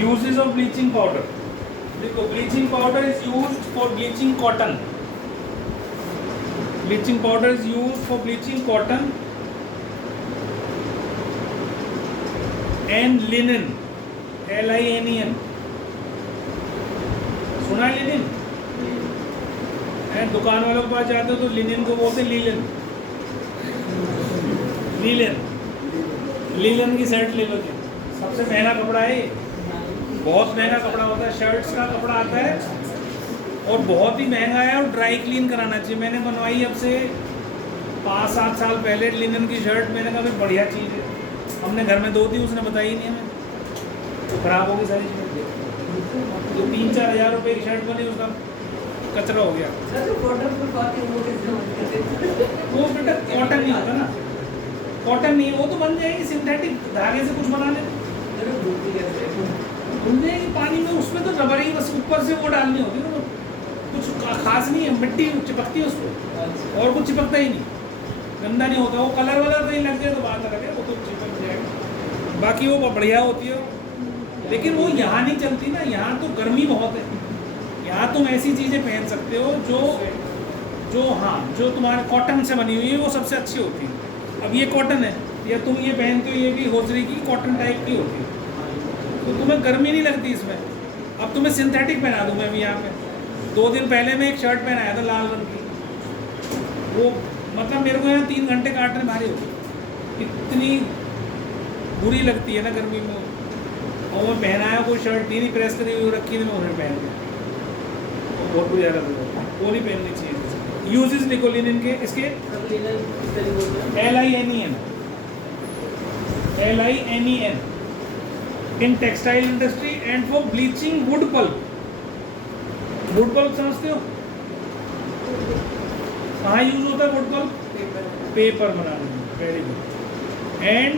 Uses of bleaching powder, देखो bleaching powder is used for bleaching cotton, bleaching powder is used for bleaching cotton and linen, LINEN, सुना है linen? दुकान वालों के पास जाते हो तो लिनन को बोलते लीलन, लीलन, लीलन की शर्ट ले लो जी, सबसे महंगा कपड़ा है ये, बहुत महंगा कपड़ा होता है, शर्ट्स का कपड़ा आता है और बहुत ही महंगा है और ड्राई क्लीन कराना चाहिए। मैंने बनवाई अब से 5-7 साल पहले लिनन की शर्ट, मैंने कहा भाई बढ़िया चीज़ है, हमने घर में धो दी, उसने बताई ही नहीं हमें, तो खराब हो गई सारी चीज़ें, तो 3-4 हज़ार रुपये की शर्ट बनी, उसका कचरा हो गया। वो बेटा कॉटन नहीं होता ना, कॉटन नहीं, वो तो बन जाएगी सिंथेटिक धागे से कुछ बना ले, धुल जाएगी पानी में, उसमें तो रबर ही बस ऊपर से वो डालनी होती है ना, कुछ खास नहीं है, मिट्टी चिपकती है उसको और कुछ चिपकता ही नहीं, गंदा नहीं होता, वो कलर वलर नहीं लग जाए तो बात अलग है, वो तो चिपक जाएगा, बाकी वो बढ़िया होती है। लेकिन वो यहाँ नहीं चलती ना, यहाँ तो गर्मी बहुत है, यहाँ तुम ऐसी चीज़ें पहन सकते हो जो तुम्हारे कॉटन से बनी हुई है, वो सबसे अच्छी होती है। अब ये कॉटन है, या तुम ये पहनते हो, ये भी होजरी की कॉटन टाइप की होती है, तो तुम्हें गर्मी नहीं लगती इसमें। अब तुम्हें सिंथेटिक पहना दूँ मैं भी यहाँ पे, 2 दिन पहले मैं एक शर्ट पहनाया था लाल रंग की, वो मतलब मेरे को यहाँ 3 घंटे काटने भारी होती, इतनी बुरी लगती है ना गर्मी में, और मैं पहनाया कोई शर्ट नहीं प्रेस करी हुई रखी थी, मैं उन्हें पहन गया, बहुत बुरी हालत है, वो नहीं पहननी चाहिए। यूजेस लिखो लिनन के, इसके LINEN, LINEN in textile industry and for bleaching wood pulp, wood pulp समझते हो कहाँ यूज होता है वुड पल्प? पेपर बनाने में, very good, and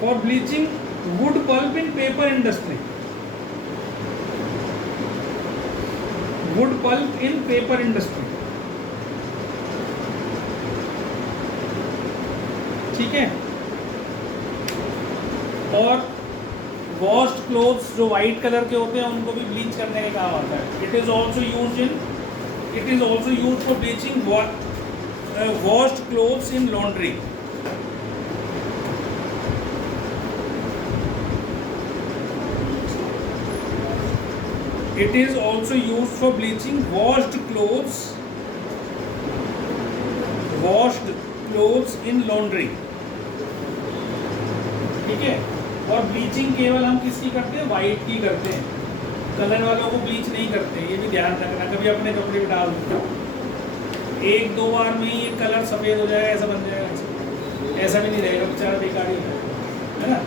for bleaching wood pulp in paper industry, wood pulp in paper industry, ठीक है। और वॉश्ड क्लोथ्स जो वाइट कलर के होते हैं उनको भी ब्लीच करने के काम आता है। It is also use for bleaching washed clothes in laundry, it is also used for bleaching washed clothes in laundry, ठीक है। और ब्लीचिंग केवल हम किसकी करते हैं? वाइट की करते हैं, कलर वालों को ब्लीच नहीं करते, ये भी ध्यान रखना, कभी अपने कपड़े में डाल दो 1-2 बार में ही ये कलर सफ़ेद हो जाएगा, ऐसा बन जाएगा, ऐसा भी नहीं रहेगा, बेचारा बेकार ही है ना।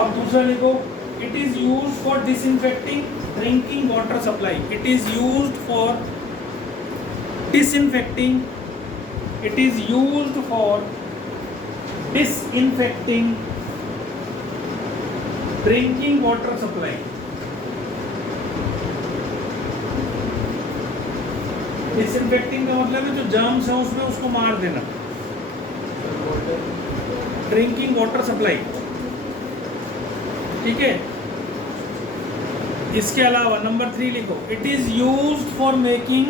अब दूसरा लिखो, it is use for disinfecting drinking water supply, it is use for disinfecting, it is used for disinfecting drinking water supply, disinfecting का मतलब है जो जर्म्स है उसमें उसको मार देना, ड्रिंकिंग वाटर सप्लाई, ठीक है। इसके अलावा नंबर 3 लिखो, it is used for making,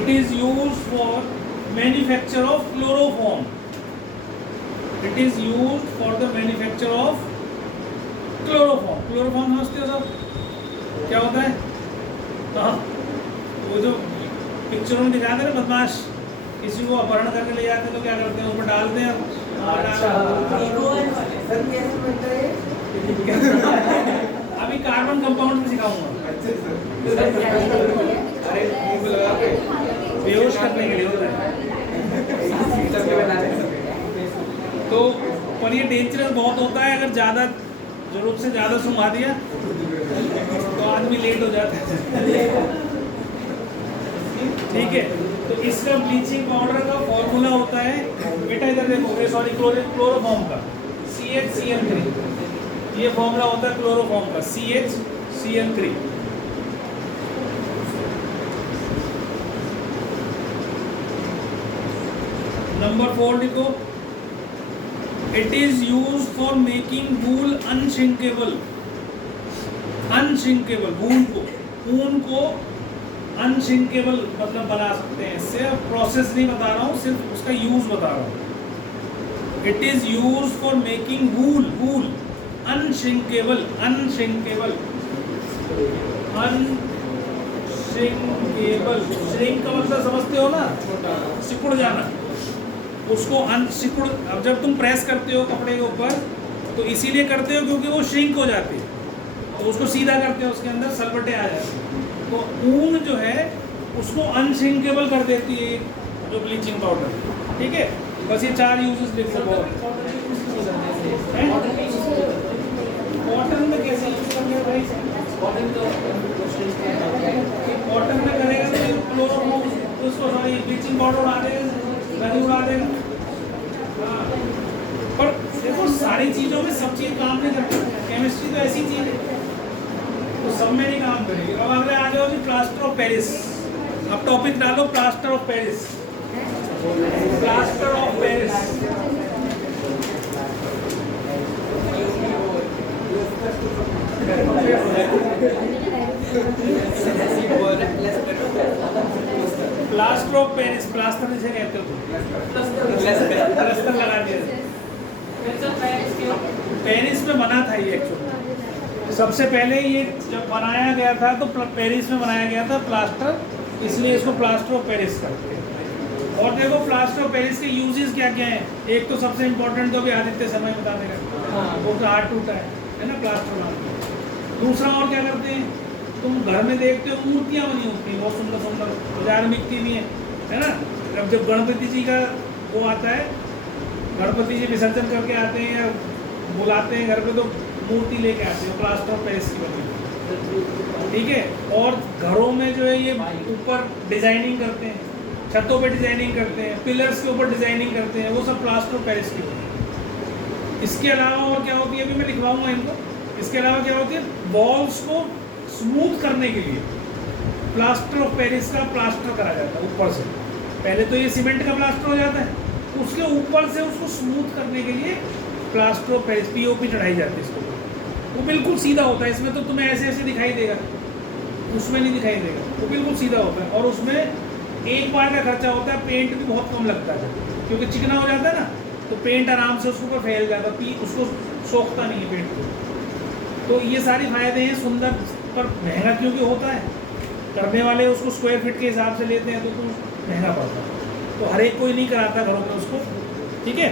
it is used for manufacture of chloroform, it is used for the manufacture of chloroform, chloroform समझते हो सब क्या होता है? हाँ, वो जो पिक्चरों में दिखाते हैं ना बदमाश किसी को अपहरण करके ले जाते हैं तो क्या करते हैं, उसमें डालते हैं अभी कार्बन कंपाउंड में सिखाऊंगा, अरे बेहोश करने के लिए होता है तो, पर ये डेंजरस बहुत होता है, अगर ज़्यादा जरूरत से ज़्यादा सुंघा दिया तो आदमी लेट हो जाता है, ठीक है। तो इसका ब्लीचिंग पाउडर का फॉर्मूला होता है बेटा, इधर देखो, सॉरी क्लोरोफॉर्म का CHCl3, ये फॉर्मूला होता है क्लोरोफॉर्म का CHCl3। नंबर 4 लिखो, it is use for making wool unshrinkable. Unshrinkable ऊन को अनश्रिंकेबल मतलब बना सकते हैं इससे। प्रोसेस नहीं बता रहा हूँ, सिर्फ उसका यूज बता रहा हूँ। It is use for making wool unshrinkable. Unshrinkable shrink का मतलब समझते हो ना, सिकुड़ जाना। उसको अनसिकुड़, अब जब तुम प्रेस करते हो कपड़े के ऊपर तो इसीलिए करते हो क्योंकि वो श्रिंक हो जाती है, तो उसको सीधा करते हो, उसके अंदर सलबटे आ जाती हैं। तो ऊन जो है उसको अनश्रिंकेबल कर देती है जो ब्लीचिंग पाउडर। ठीक है, बस ये 4 यूजेस लिख लो। कॉटन में कैसे यूज करते हैं भाई? कॉटन में करेगा तो उसको सॉरी ब्लीचिंग पाउडर उड़ा देगा, नहीं उड़ा देगा। हाँ, पर देखो सारी चीज़ों में सब चीज़ काम नहीं करती। केमिस्ट्री तो ऐसी चीज़ है तो सब में नहीं काम करेगी। अब अगले आ जाओ जी प्लास्टर ऑफ पेरिस। अब टॉपिक डालो plaster of Paris. Plaster of Paris plaster of Paris, plaster जिसे कहते हो प्लास्टर लगा दिया। पेरिस में बना था ये एक्चुअली। सबसे पहले ये जब बनाया गया था तो पेरिस में बनाया गया था प्लास्टर, इसलिए इसको प्लास्टर ऑफ पेरिस करते हैं। और देखो प्लास्टर ऑफ पेरिस के यूजेस क्या क्या हैं। एक तो सबसे इम्पोर्टेंट तो भी आदित्य समय बता देगा, वो तो हाथ टूटा है ना प्लास्टर नाम। दूसरा और क्या करते हैं, तुम घर में देखते हो मूर्तियाँ बनी होती हैं बहुत सुंदर सुंदर, बाजार में बिकती भी है ना। जब गणपति जी का वो आता है, गणपति जी विसर्जन करके आते हैं या बुलाते हैं घर पे, तो मूर्ति लेके आते हैं प्लास्टर ऑफ पेरिस की बनी। ठीक है, और घरों में जो है ये ऊपर डिजाइनिंग करते हैं, छतों पे डिजाइनिंग करते हैं, पिलर्स के ऊपर डिजाइनिंग करते हैं, वो सब प्लास्टर ऑफ पेरिस की बनी। इसके अलावा और क्या होती है, अभी मैं लिखवाऊंगा इनको। इसके अलावा क्या होती है, वॉल्स को स्मूथ करने के लिए प्लास्टर ऑफ पेरिस का प्लास्टर करा जाता है ऊपर से। पहले तो ये सीमेंट का प्लास्टर हो जाता है, उसके ऊपर से उसको स्मूथ करने के लिए प्लास्टर ऑफ पेरिस पीओपी चढ़ाई जाती है इसको। वो बिल्कुल सीधा होता है, इसमें तो तुम्हें ऐसे ऐसे दिखाई देगा, उसमें नहीं दिखाई देगा, वो बिल्कुल सीधा होता है। और उसमें एक बार का खर्चा होता है, पेंट भी बहुत कम लगता है क्योंकि चिकना हो जाता है ना, तो पेंट आराम से उसके ऊपर फैल जाता है, उसको सोखता नहीं है पेंट को। तो ये सारी फायदे हैं। सुंदर पर महंगा क्योंकि होता है, करने वाले उसको स्क्वायर फीट के हिसाब से लेते हैं तो महंगा पड़ता है, तो हर एक कोई नहीं कराता घरों में उसको। ठीक है,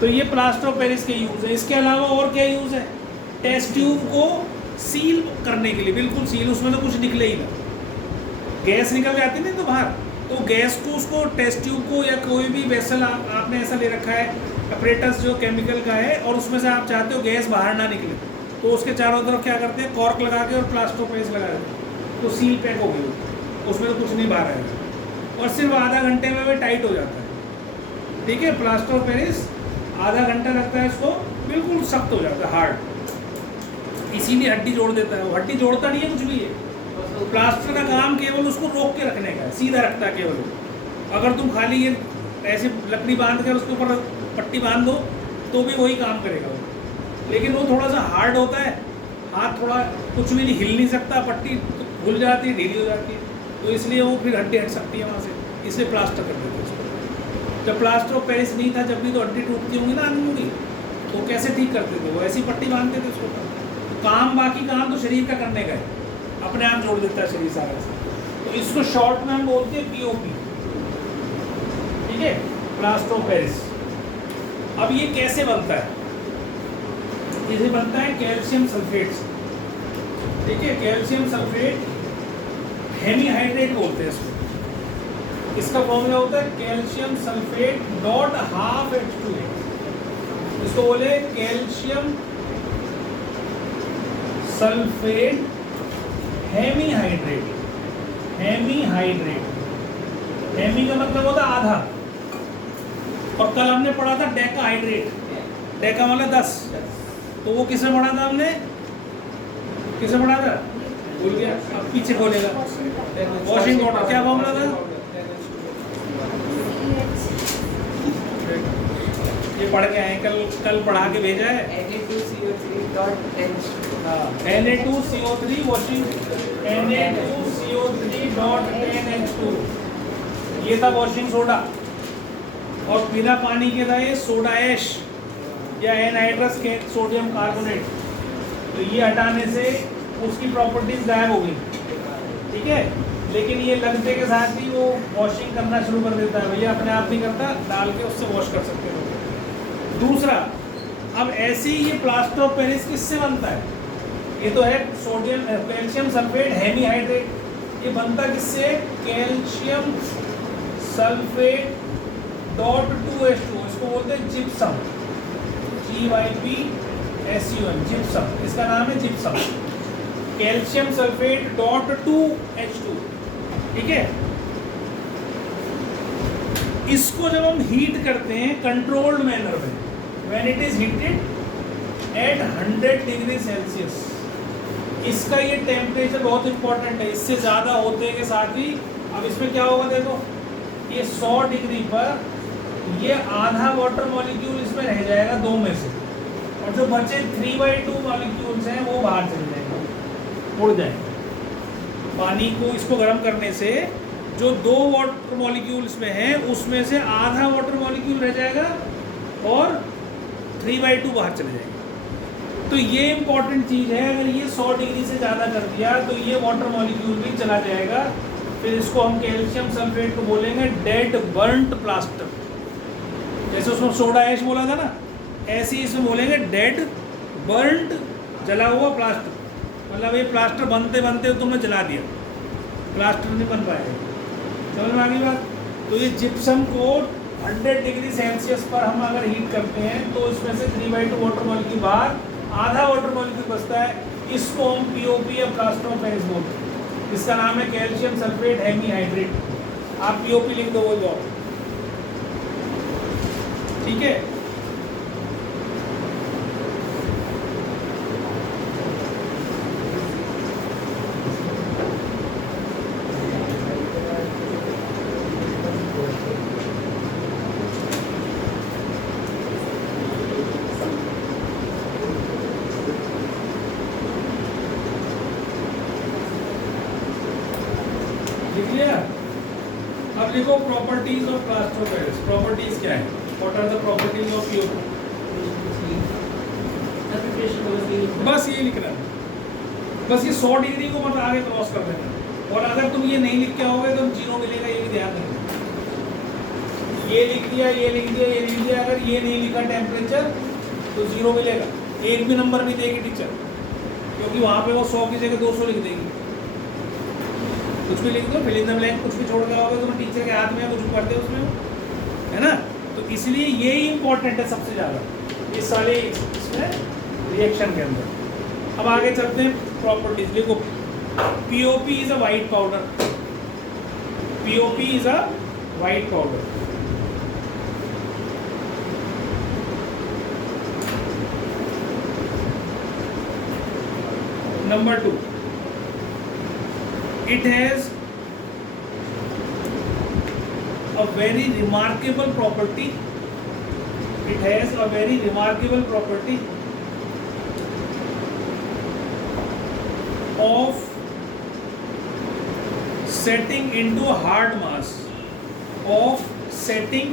तो ये प्लास्टर ऑफ पेरिस के यूज़ है। इसके अलावा और क्या यूज़ है, टेस्ट ट्यूब को सील करने के लिए, बिल्कुल सील, उसमें तो कुछ निकले ही ना, गैस निकल जाती नहीं तो बाहर, तो गैस को उसको टेस्ट ट्यूब को या कोई भी वेसल आपने ऐसा ले रखा है अपरेटस जो केमिकल का है, और उसमें से आप चाहते हो गैस बाहर ना निकले, तो उसके चारों तरफ क्या करते हैं, कॉर्क लगा के और प्लास्टर ऑफ पेरिस लगा देते हैं, तो सील पैक हो गई, उसमें तो कुछ नहीं बाहर आएगा, और सिर्फ आधा घंटे में वो टाइट हो जाता है। ठीक है, प्लास्टर ऑफ पेरिस आधा घंटा लगता है, इसको बिल्कुल सख्त हो जाता है, हार्ड, इसीलिए हड्डी जोड़ देता है। वो हड्डी जोड़ता नहीं है कुछ भी है, प्लास्टर का काम केवल उसको रोक के रखने का है, सीधा रखता है केवल। अगर तुम खाली ये ऐसे लकड़ी बांध कर उसके ऊपर पट्टी बांध दो तो भी वही काम करेगा वो, लेकिन वो थोड़ा सा हार्ड होता है, हाथ थोड़ा कुछ भी नहीं, हिल नहीं सकता, पट्टी घुल जाती है, ढीली हो जाती है, तो इसलिए वो फिर हड्डी हट सकती है वहाँ से, इसलिए प्लास्टर कर देते हैं उसको। जब प्लास्टर ऑफ पेरिस नहीं था, जब भी तो हड्डी टूटती होंगी ना आदमी की, तो कैसे ठीक करते थे, वो ऐसी पट्टी बांधते थे उसको। काम, बाकी काम तो शरीर का करने का है, अपने आप जोड़ देता है शरीर सारा। तो इसको शॉर्ट में हम बोलते हैं पीओपी। ठीक है, प्लास्टर ऑफ पेरिस। अब ये कैसे बनता है, इसे बनता है कैल्शियम सल्फेट से। ठीक है, कैल्शियम सल्फेट हेमीहाइड्रेट बोलते हैं इसको। इसका फॉर्मूला होता है calcium sulphate dot half H2O। इसको बोले calcium sulphate hemihydrate. Hemihydrate, hemi का मतलब होता है आधा, और कल हमने पढ़ा था डेकाहाइड्रेट, डेका मतलब 10, तो वो किसे पढ़ा था हमने, किसे पढ़ा था भूल गया, अब पीछे खोलेगा। वॉशिंग वाटर, क्या फॉर्मूला था, ये पढ़ के आए, कल पढ़ा के भेजा है। Na2CO3 वॉशिंग Na2CO3.10H2 ये था वॉशिंग सोडा, और बिना पानी के था ये सोडा ऐश या एनहाइड्रस सोडियम कार्बोनेट। तो ये हटाने से उसकी प्रॉपर्टीज गायब हो गई, ठीक है। लेकिन ये लगते के साथ ही वो वॉशिंग करना शुरू कर देता है, भैया अपने आप नहीं करता, डाल के उससे वॉश कर सकते हो। दूसरा, अब ऐसे ही ये प्लास्टर ऑफ पेरिस किससे बनता है? ये तो है सोडियम कैल्शियम सल्फेट हेमीहाइड्रेट, ये बनता किससे? कैल्शियम सल्फेट .2H2, इसको बोलते हैं जिप्सम, GYPSUM, जिप्सम, इसका नाम है जिप्सम, कैल्शियम सल्फेट .2H2, ठीक है। इसको जब हम हीट करते हैं कंट्रोल्ड मैनर में, when it is heated at 100 degree Celsius, इसका ये टेम्परेचर बहुत इंपॉर्टेंट है, इससे ज़्यादा होते के साथ ही, अब इसमें क्या होगा देखो, ये 100 डिग्री पर ये आधा वाटर मॉलिक्यूल इसमें रह जाएगा दो में से, और जो बचे 3/2 मॉलिक्यूल्स हैं वो बाहर चले जाएंगे, उड़ जाएंगे। पानी को इसको गर्म करने से जो 2 वाटर मॉलिक्यूल्स में है उसमें से आधा वाटर मॉलिक्यूल रह जाएगा और 3/2 बाहर चले जाएंगे। तो ये इंपॉर्टेंट चीज़ है, अगर ये 100 डिग्री से ज़्यादा कर दिया तो ये वाटर मॉलिक्यूल भी चला जाएगा। फिर इसको हम कैल्शियम सल्फेट को बोलेंगे डेड बर्न्ट प्लास्टर, जैसे उसमें सोडा ऐश बोला था ना, ऐसे ही इसमें बोलेंगे डेड बर्न्ट, जला हुआ प्लास्टर। मतलब ये प्लास्टर बनते बनते तुमने जला दिया, प्लास्टर नहीं बन पाएगा। समझ में आ गई बात? तो ये जिप्सम को 100 डिग्री सेल्सियस पर हम अगर हीट करते हैं तो इसमें से 3/2 वाटर मॉलिक्यूल बाहर, आधा वाटर मॉलिक्यूल बचता है, इसको हम POP या प्लास्टर ऑफ पेरिस बोलते हैं। इसका नाम है कैल्शियम सल्फेट हेमीहाइड्रेट। आप POP लिख दो, वो जाओ, ठीक है। लिख लिया? अब लिखो properties of plaster of Paris. Properties क्या है? What are the properties of POP? बस ये लिखना है, बस ये 100 डिग्री को मतलब आगे क्रॉस कर देना। और अगर तुम ये नहीं लिख के आओगे तो 0 मिलेगा, ये भी ध्यान रखना। ये लिख दिया, ये लिख दिया, ये लिख दिया, अगर ये नहीं लिखा टेम्परेचर तो 0 मिलेगा, एक भी नंबर नहीं देगी टीचर, क्योंकि वहाँ पे वो 100 की जगह 200 लिख देगी। कुछ भी लिख दो, फिल इन द ब्लैंक, कुछ भी छोड़ के आओगे तो टीचर के हाथ में कुछ पढ़ते उसमें, है ना। तो इसलिए ये ही इंपॉर्टेंट है सबसे ज़्यादा इस सारे इसमें रिएक्शन के अंदर। अब आगे चलते हैं प्रॉपर्टीज। देखो POP is a white powder, POP is a white powder. Number 2, it has a very remarkable property. It has a very remarkable property of setting into a hard mass. Of setting,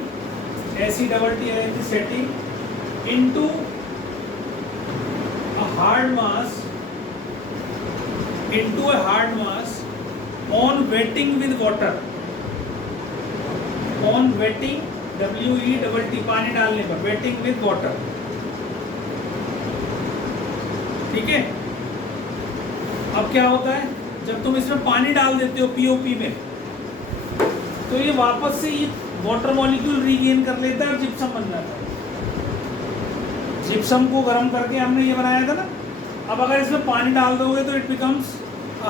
SETT, setting into a hard mass. Into a hard mass on wetting with water. On wetting, WETT, पानी डालने पर, wetting with water, ठीक है। अब क्या होता है, जब तुम इसमें पानी डाल देते हो POP में, तो ये वापस से ये वाटर मॉलिक्यूल रीगेन कर लेता है और जिप्सम बन जाता है। जिप्सम को गर्म करके हमने ये बनाया था ना। अब अगर इसमें पानी डाल दोगे तो it becomes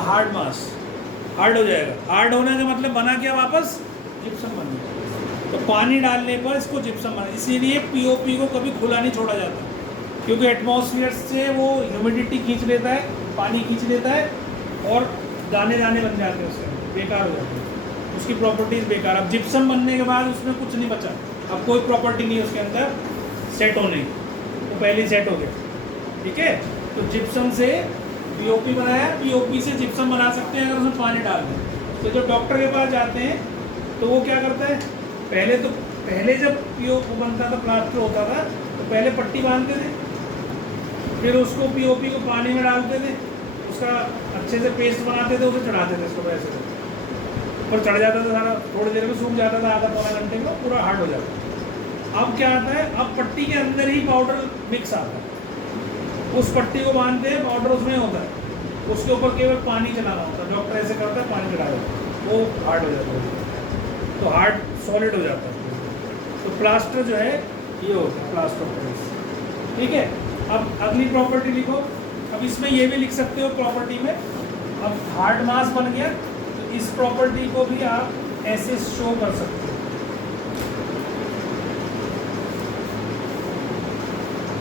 hard mass, hard हो जाएगा। हार्ड होने का मतलब बना क्या, वापस जिप्सम बन जाएगा। तो पानी डालने पर इसको जिप्सम बना, इसीलिए POP को कभी खुला नहीं छोड़ा जाता, क्योंकि एटमॉस्फेयर से वो ह्यूमिडिटी खींच लेता है, पानी खींच लेता है और दाने दाने बन जाते हैं, उसके बेकार हो जाते हैं, उसकी प्रॉपर्टीज बेकार। अब जिप्सम बनने के बाद उसमें कुछ नहीं बचा, अब कोई प्रॉपर्टी नहीं है उसके अंदर, सेट होने की, वो पहले ही सेट हो गया। ठीक है, तो जिप्सम से पीओपी बनाया, पीओपी से जिप्सम बना सकते हैं अगर उसमें पानी डाल दें। तो जब डॉक्टर के पास जाते हैं तो वो क्या करता है, पहले जब पीओपी बनता था, प्लास्टर होता था, तो पहले पट्टी बांधते थे, फिर उसको पीओपी को पानी में डालते थे, उसका अच्छे से पेस्ट बनाते थे, उसे चढ़ाते थे इसको वैसे ऊपर चढ़ जाता था सारा, थोड़ी देर में सूख जाता था, आधा पौना घंटे में पूरा हार्ड हो जाता था। अब क्या आता है, अब पट्टी के अंदर ही पाउडर मिक्स आता है, उस पट्टी को बांधते हैं, पाउडर उसमें होता है, उसके ऊपर केवल पानी चलाना होता है, डॉक्टर ऐसे करता है, पानी चला देता है, वो हार्ड हो जाता है, तो हार्ड सॉलिड हो जाता है। तो प्लास्टर जो है ये होता है प्लास्टर ऑफ पेरिस। ठीक है, अब अगली प्रॉपर्टी लिखो। अब इसमें ये भी लिख सकते हो प्रॉपर्टी में, अब हार्ड मास बन गया तो इस प्रॉपर्टी को भी आप ऐसे शो कर सकते हो,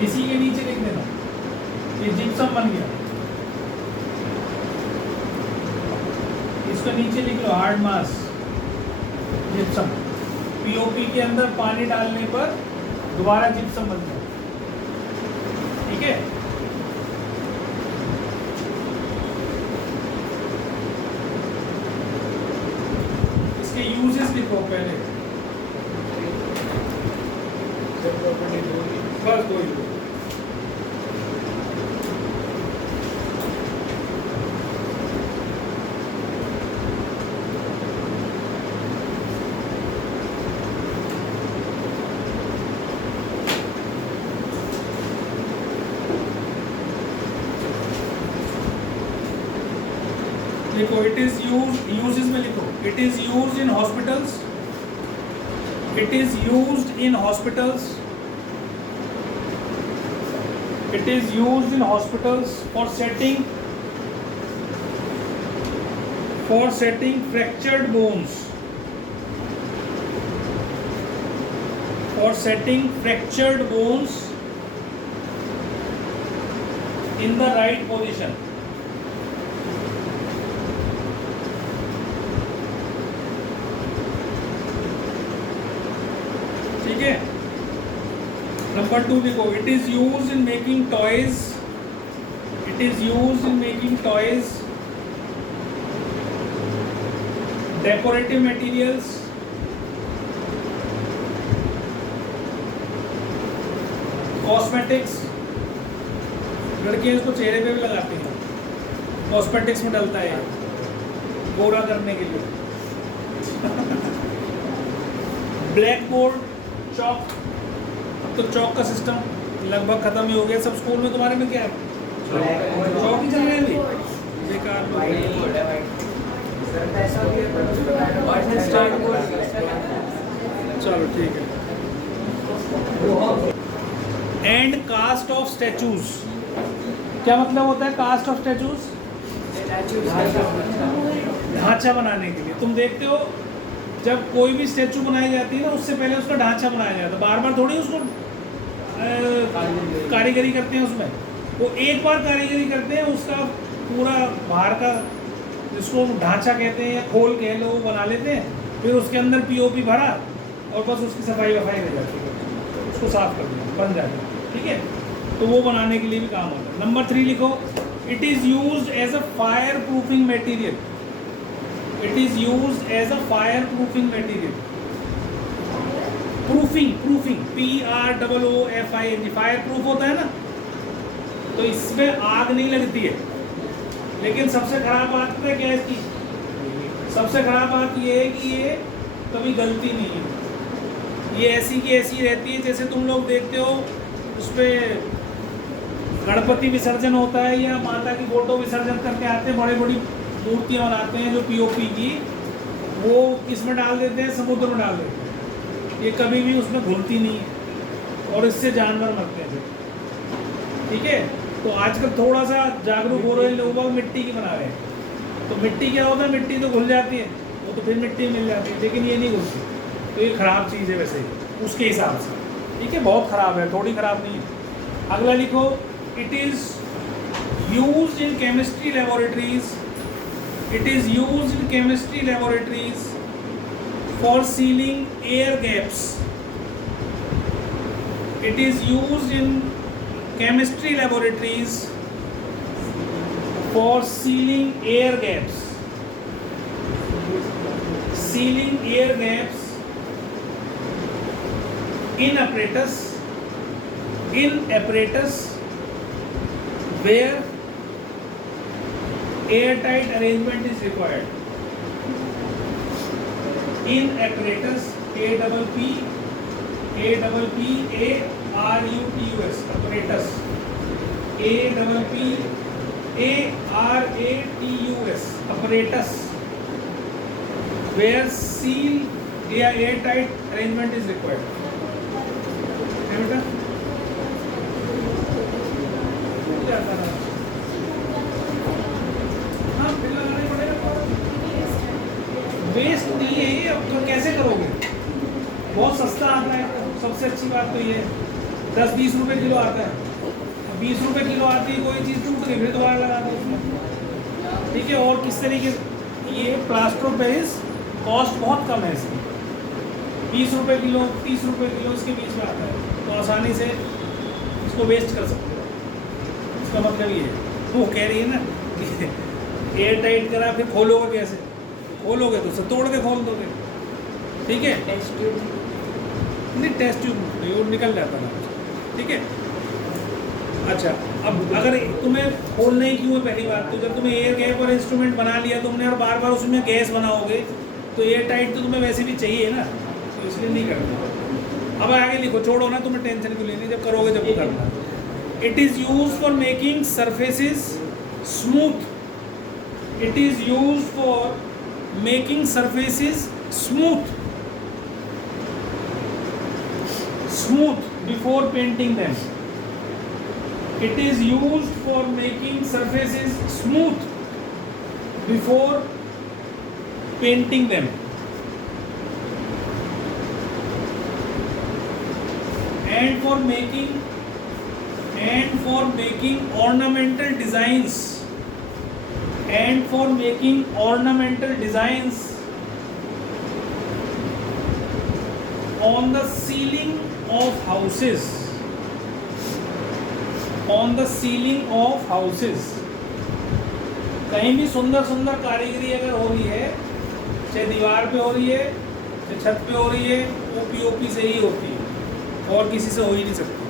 इसी के नीचे लिख देना, ये जिप्सम बन गया, इसको नीचे लिख लो हार्ड मास जिप्सम। पीओपी के अंदर पानी डालने पर दोबारा जिप्सम बन गया। ठीक है, इसके यूजेस लिखो पहले, बस दो यूज। लिखो, इट इज यूजेस में लिखो, it is used in hospitals, it is used in hospitals, it is used in hospitals for setting fractured bones, for setting fractured bones in the right position. ठीक है, number 2 लिखो, it is used in making toys, it is used in making toys, decorative materials, cosmetics, लड़कियां इसको चेहरे पे भी लगाती हैं, कॉस्मेटिक्स में डलता है गोरा करने के लिए। ब्लैक बोर्ड, चौक, अब तो चौक का सिस्टम लगभग खत्म ही हो गया, सब स्कूल में तुम्हारे में क्या है, चौक ही चल रहे हैं अभी, बेकार लोग। चलो ठीक है। एंड कास्ट ऑफ स्टैचूज, क्या मतलब होता है कास्ट ऑफ स्टैचूज? ढांचा बनाने के लिए। तुम देखते हो जब कोई भी स्टैचू बनाई जाती है ना, उससे पहले उसका ढांचा बनाया जाता है, बार बार थोड़ी उसको कारीगरी करते हैं उसमें, वो एक बार कारीगरी करते हैं, उसका पूरा बाहर का जिसको ढांचा कहते हैं या खोल कह लो, वो बना लेते हैं, फिर उसके अंदर पीओपी भरा और बस उसकी सफाई वफाई रह जाती है, उसको साफ कर दिया, बन जाता है। ठीक है, तो वो बनाने के लिए भी काम होता है। नंबर 3 लिखो, it is used as a fire proofing material, it is used as a fire proofing material. Proofing, PROOFING, fire proof होता है ना, तो इसमें आग नहीं लगती है। लेकिन सबसे खराब बात पता है क्या है इसकी? सबसे खराब बात ये है कि ये कभी गलती नहीं है, ये ऐसी की ऐसी रहती है। जैसे तुम लोग देखते हो उस पर गणपति विसर्जन होता है या माता की फोटो विसर्जन करके आते हैं, बड़ी बड़ी मूर्तियाँ बनाते हैं जो पीओपी की, वो किसमें डाल देते हैं? समुद्र में डाल देते हैं। ये कभी भी उसमें घुलती नहीं है और इससे जानवर मरते हैं। ठीक है, तो आजकल थोड़ा सा जागरूक हो रहे हैं लोग, मिट्टी की बना रहे हैं। तो मिट्टी क्या होता है, मिट्टी तो घुल जाती है, वो तो फिर मिट्टी मिल जाती है, लेकिन ये नहीं घुलती, तो ये ख़राब चीज़ है वैसे ही उसके हिसाब से। ठीक है, बहुत ख़राब है, थोड़ी ख़राब नहीं है। अगला लिखो, it is used in chemistry laboratories, it is used in chemistry laboratories for ceiling air gaps, It is used in chemistry laboratories for sealing air gaps. Sealing air gaps in apparatus where airtight arrangement is required. In apparatus, apparatus, apparatus where seal या airtight arrangement is required. है बेटा? हाँ bill लगाना ही पड़ेगा। Waste नहीं है ये, अब तो कैसे करोगे? बहुत सस्ता आता है, सबसे अच्छी बात तो ये 10-20 रुपए किलो आता है। 20 रुपए किलो आती है कोई चीज़ टूट गई फिर दोबारा लगा दो उसमें, ठीक है। और किस तरीके से ये प्लास्टर ऑफ पेरिस कॉस्ट बहुत कम है इसकी, 20 रुपए किलो 30 रुपए किलो इसके बीच में आता है, तो आसानी से इसको वेस्ट कर सकते हो। इसका मतलब ये है, वो कह रही है ना कि एयर टाइट करा फिर खोलोगे कैसे? खोलोगे तो उसे तोड़ के खोल दोगे, ठीक है। टेस्ट ट्यूब नहीं, टेस्ट ट्यूब निकल जाता है, ठीक है। अच्छा, अब अगर तुम्हें खोलना ही क्यों है? पहली बात तो जब तुम्हें एयर गैप और इंस्ट्रूमेंट बना लिया तुमने और बार बार उसमें गैस बनाओगे तो एयर टाइट तो तुम्हें वैसे भी चाहिए ना, तो इसलिए नहीं करना। अब आगे लिखो, छोड़ो ना, तुम्हें टेंशन क्यों लेनी, जब करोगे जब करना। It is use for making surfaces smooth. It is use for making surfaces smooth before painting them. It is used for making surfaces smooth before painting them. And for making ornamental designs. And for making ornamental designs on the ceiling of houses. On the ceiling of houses. कहीं भी सुंदर सुंदर कारीगरी अगर हो रही है, चाहे दीवार पे हो रही है चाहे छत पे हो रही है, वो पीओपी से ही होती है और किसी से हो ही नहीं सकती।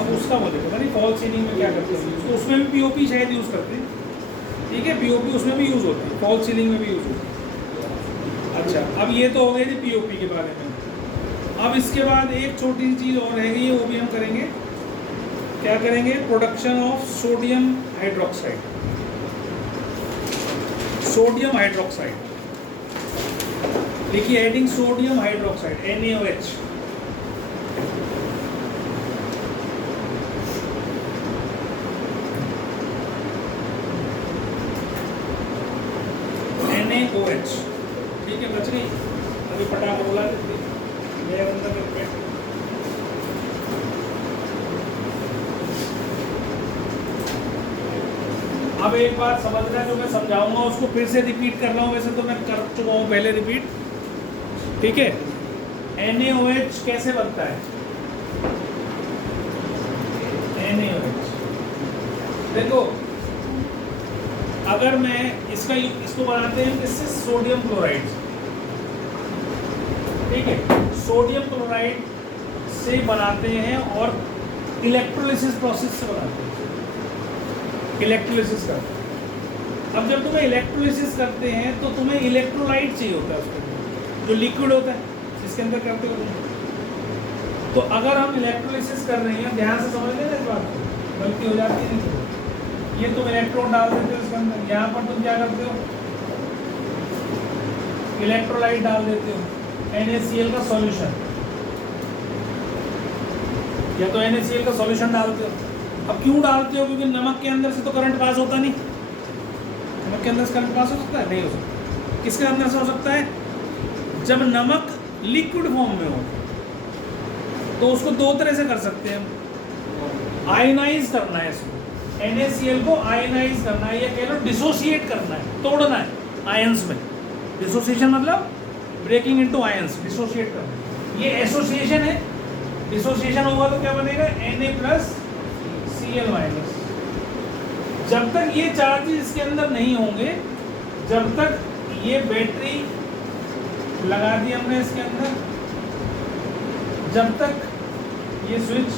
अब उसका बोले पता नहीं फॉल सीलिंग में क्या करते हैं, तो उसमें भी पीओपी शायद यूज़ करते हैं, ठीक है। पीओपी उसमें भी यूज़ होती है, फॉल सीलिंग में भी यूज़ होती है। अच्छा, अब ये तो हो गई थी पीओपी के बारे में। अब इसके बाद एक छोटी सी चीज़ और रह गई है, वो भी हम करेंगे। क्या करेंगे? Production of sodium hydroxide. Sodium hydroxide लिखिए, heading sodium hydroxide NaOH। NaOH, ठीक है, बच गई। अभी पटाखा बोला अब एक बार समझना, जो मैं समझाऊंगा उसको फिर से रिपीट कर रहा हूँ, वैसे तो मैं कर चुका हूँ पहले रिपीट, ठीक है। NaOH कैसे बनता है? NaOH देखो, अगर मैं इसको बनाते हैं किससे? सोडियम क्लोराइड, ठीक है। सोडियम क्लोराइड से बनाते हैं और इलेक्ट्रोलिसिस प्रोसेस से बनाते हैं, इलेक्ट्रोलिसिस करते हैं। अब जब तुम्हें इलेक्ट्रोलिसिस करते हैं तो तुम्हें इलेक्ट्रोलाइट चाहिए होता है, उसके जो लिक्विड होता है जिसके अंदर करते हो। तो अगर हम इलेक्ट्रोलिसिस कर रहे हैं, ध्यान से समझ लेना इस बात को, गलती हो जाती है नहीं। ये तुम इलेक्ट्रोड डाल देते हो इसके अंदर, यहाँ पर तुम क्या करते हो? इलेक्ट्रोलाइट डाल देते हो, NaCl का सॉल्यूशन, या तो NaCl का सॉल्यूशन डालते हो। अब क्यों डालते हो? क्योंकि नमक के अंदर से तो करंट पास होता नहीं। नमक के अंदर से करंट पास हो सकता है? नहीं हो सकता। किसके अंदर से हो सकता है? जब नमक लिक्विड फॉर्म में हो तो उसको दो तरह से कर सकते हैं। आयनाइज करना है इसको, NaCl को आयनाइज करना है, या कह लो डिसोसिएट करना है, तोड़ना है आयंस में। डिसोसिएशन मतलब ब्रेकिंग इनटू आयंस, डिसोशिएट करना। ये एसोसिएशन है, डिसोसिएशन होगा तो क्या बनेगा, Na+Cl-। जब तक ये चार्जेस इसके अंदर नहीं होंगे, जब तक ये बैटरी लगा दी हमने इसके अंदर, जब तक ये स्विच,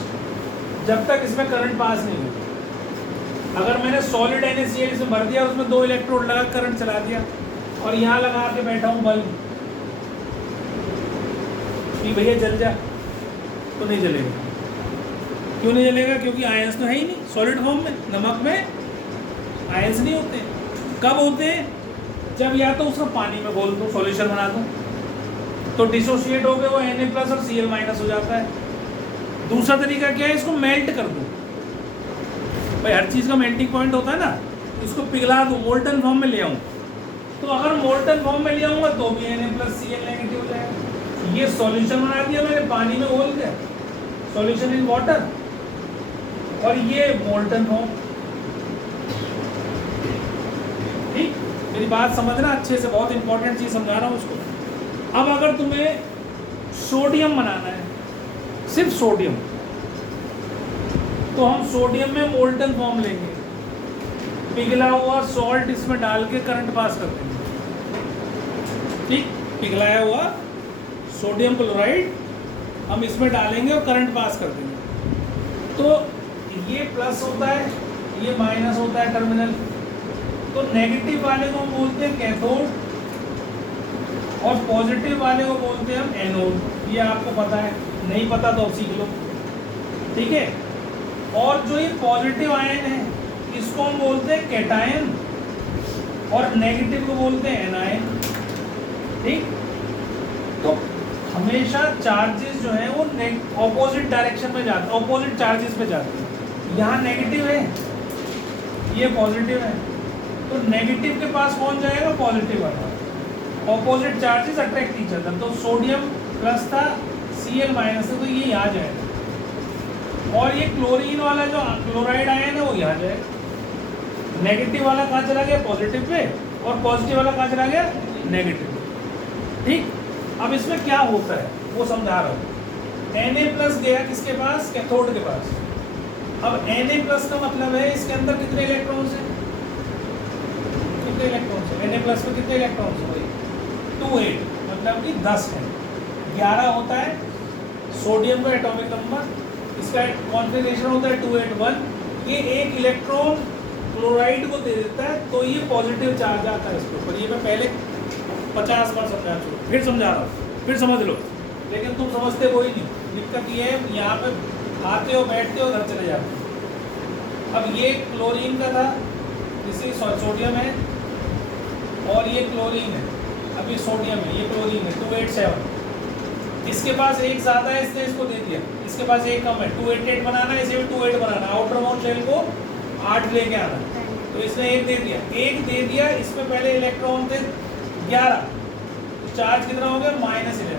जब तक इसमें करंट पास नहीं होगा। अगर मैंने सॉलिड NaCl इसमें भर दिया, उसमें 2 इलेक्ट्रोड लगा करंट चला दिया और यहाँ लगा के बैठा हूँ बल्ब कि भैया जल जा, तो नहीं जलेगा। क्यों नहीं जलेगा? क्योंकि आयंस तो है ही नहीं सॉलिड फॉर्म में। नमक में आयंस नहीं होते। कब होते हैं? जब या तो उसका पानी में घोल दूँ, सॉल्यूशन बना दूँ, तो डिसोशिएट हो गए वो Na+ और Cl- हो जाता है। दूसरा तरीका क्या है, इसको मेल्ट कर दूँ। भाई हर चीज़ का मेल्टिंग पॉइंट होता है ना, इसको पिघला दूँ, मोल्टन फॉर्म में ले आऊँ। तो अगर मोल्टन फॉर्म में ले आऊँगा तो भी Na+Cl- हो जाएगा। ये सॉल्यूशन बना दिया मैंने पानी में घोल के, सॉल्यूशन इन वाटर, और ये मोल्टन फॉर्म। ठीक, मेरी बात समझना अच्छे से, बहुत इंपॉर्टेंट चीज़ समझा रहा हूँ उसको। अब अगर तुम्हें सोडियम बनाना है, सिर्फ सोडियम, तो हम सोडियम में मोल्टन फॉर्म लेंगे, पिघला हुआ सॉल्ट इसमें डाल के करंट पास कर देंगे। ठीक, पिघलाया हुआ सोडियम क्लोराइड हम इसमें डालेंगे और करंट पास कर देंगे। तो ये प्लस होता है, ये माइनस होता है टर्मिनल। तो नेगेटिव वाले को हम बोलते हैं कैथोड और पॉजिटिव वाले को बोलते हैं हम एनोड। ये आपको पता है, नहीं पता तो अब सीख लो। ठीक है, और जो ये पॉजिटिव आयन है इसको हम बोलते हैं कैटायन और नेगेटिव को बोलते हैं एनायन। ठीक, तो हमेशा चार्जेस जो है वो ऑपोजिट डायरेक्शन में जाते हैं, ऑपोजिट चार्जेस पे जाते हैं। यहाँ नेगेटिव है, ये पॉजिटिव है, तो नेगेटिव के पास कौन जाएगा, पॉजिटिव वाला। Opposite charges attract each other. तो सोडियम प्लस था, Cl- है, तो ये यहाँ जाएगा। और ये क्लोरीन वाला जो क्लोराइड आयन है वो यहाँ जाएगा। नेगेटिव वाला कहाँ चला गया, पॉजिटिव पे, और पॉजिटिव वाला कहाँ चला गया, नेगेटिव। ठीक, अब इसमें क्या होता है वो समझा रहा हूँ। Na+ गया किसके पास, कैथोड के पास। अब Na+ का मतलब है इसके अंदर कितने इलेक्ट्रॉन्स हैं, कितने इलेक्ट्रॉन्स हैं Na+ में, कितने इलेक्ट्रॉन्स हैं भाई, 28, मतलब कि 10 है। 11 होता है सोडियम का एटॉमिक नंबर, इसका कॉन्फ़िगरेशन होता है 281। ये एक इलेक्ट्रॉन क्लोराइड को दे देता है, तो ये पॉजिटिव चार्ज आता है इसके ऊपर। ये मैं पहले 50 बार समझा चुका, फिर समझा रहा हूँ, फिर समझ लो। लेकिन तुम समझते कोई नहीं। दिक्कत ये है, यहाँ पे आते हो, बैठते हो, घर चले जाते हो। अब ये क्लोरीन का था, इसी सोडियम है, और ये क्लोरीन है, अभी सोडियम है, ये क्लोरीन है 287। इसके पास एक ज़्यादा है, इसने इसको दे दिया। इसके पास एक कम है, 288 बनाना है, इसे भी 28 बनाना है। आउटर मोस्ट शेल को 8 लेके आना, तो इसने एक दे दिया। एक दे दिया, इसमें पहले इलेक्ट्रॉन थे 11, चार्ज कितना हो गया, -11।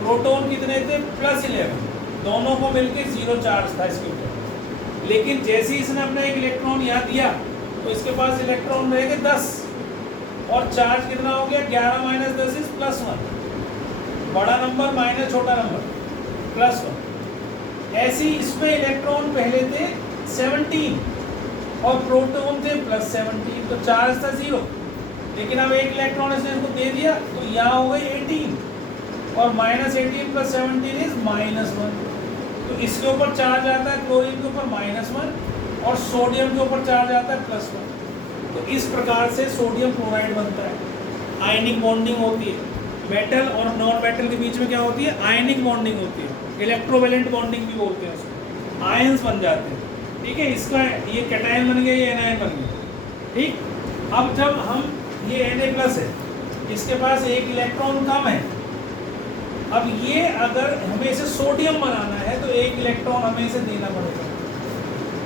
प्रोटॉन कितने थे, +11। दोनों को मिलके 0 चार्ज था इसके ऊपर। लेकिन जैसे ही इसने अपना एक इलेक्ट्रॉन यहाँ दिया, तो इसके पास इलेक्ट्रॉन रहेंगे 10, और चार्ज कितना हो गया, 11 - 10 इज +1। बड़ा नंबर माइनस छोटा नंबर, +1। ऐसे ही इसमें इलेक्ट्रॉन पहले थे 17 और प्रोटॉन थे +17, तो चार्ज था 0। लेकिन अब एक इलेक्ट्रॉन इसने इसको दे दिया, तो यहाँ हो गई 18, और -18 + 17 इज -1। तो इसके ऊपर चार्ज आता है क्लोरीन के ऊपर -1, और सोडियम के ऊपर चार्ज आता है +1। तो इस प्रकार से सोडियम क्लोराइड बनता है। आयनिक बॉन्डिंग होती है, मेटल और नॉन मेटल के बीच में क्या होती है, आयनिक बॉन्डिंग होती है। इलेक्ट्रोवेलेंट बॉन्डिंग भी बोलते हैं उसको, आयंस बन जाते हैं। ठीक है, इसका ये कैटायन बन गया, ये एनायन बन गया। ठीक, अब जब हम, ये Na+ है, इसके पास एक इलेक्ट्रॉन कम है। अब ये अगर हमें इसे सोडियम बनाना है, तो एक इलेक्ट्रॉन हमें इसे देना पड़ेगा।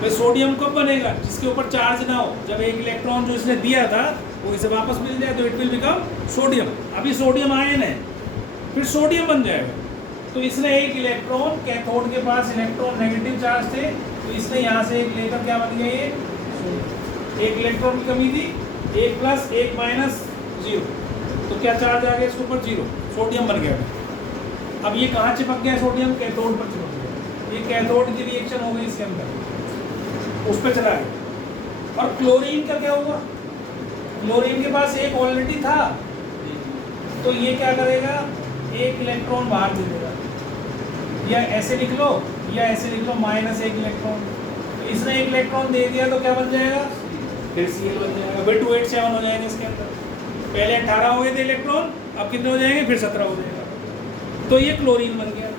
भाई सोडियम कब बनेगा, जिसके ऊपर चार्ज ना हो। जब एक इलेक्ट्रॉन जो इसने दिया था वो इसे वापस मिल जाए, तो इट विल बिकम सोडियम। अभी सोडियम आयन है, फिर सोडियम बन जाएगा। तो इसने एक इलेक्ट्रॉन, कैथोड के पास इलेक्ट्रॉन नेगेटिव चार्ज थे, तो इसने यहाँ से एक लेकर क्या बन गया, ये एक इलेक्ट्रॉन की कमी थी, 1 + 1 - 0। तो क्या चार्ज आ गया इसके ऊपर? 0, सोडियम बन गया। अब ये कहाँ चिपक गया सोडियम? कैथोड पर चिपक गया। ये कैथोड की रिएक्शन हो गई इसके अंदर, उस पर चला गया। और क्लोरीन का क्या हुआ? क्लोरीन के पास एक ऑलरेडी था, तो ये क्या करेगा? एक इलेक्ट्रॉन बाहर दे देगा। या ऐसे लिख लो या ऐसे लिख लो, -1 इलेक्ट्रॉन। तो इसने एक इलेक्ट्रॉन दे दिया तो क्या बन जाएगा? फिर Cl बन जाएगा। फिर 287 हो जाएंगे इसके अंदर। पहले 18 हो गए थे इलेक्ट्रॉन, अब कितने हो जाएंगे? फिर 17 हो जाएगा। तो ये क्लोरीन बन गया।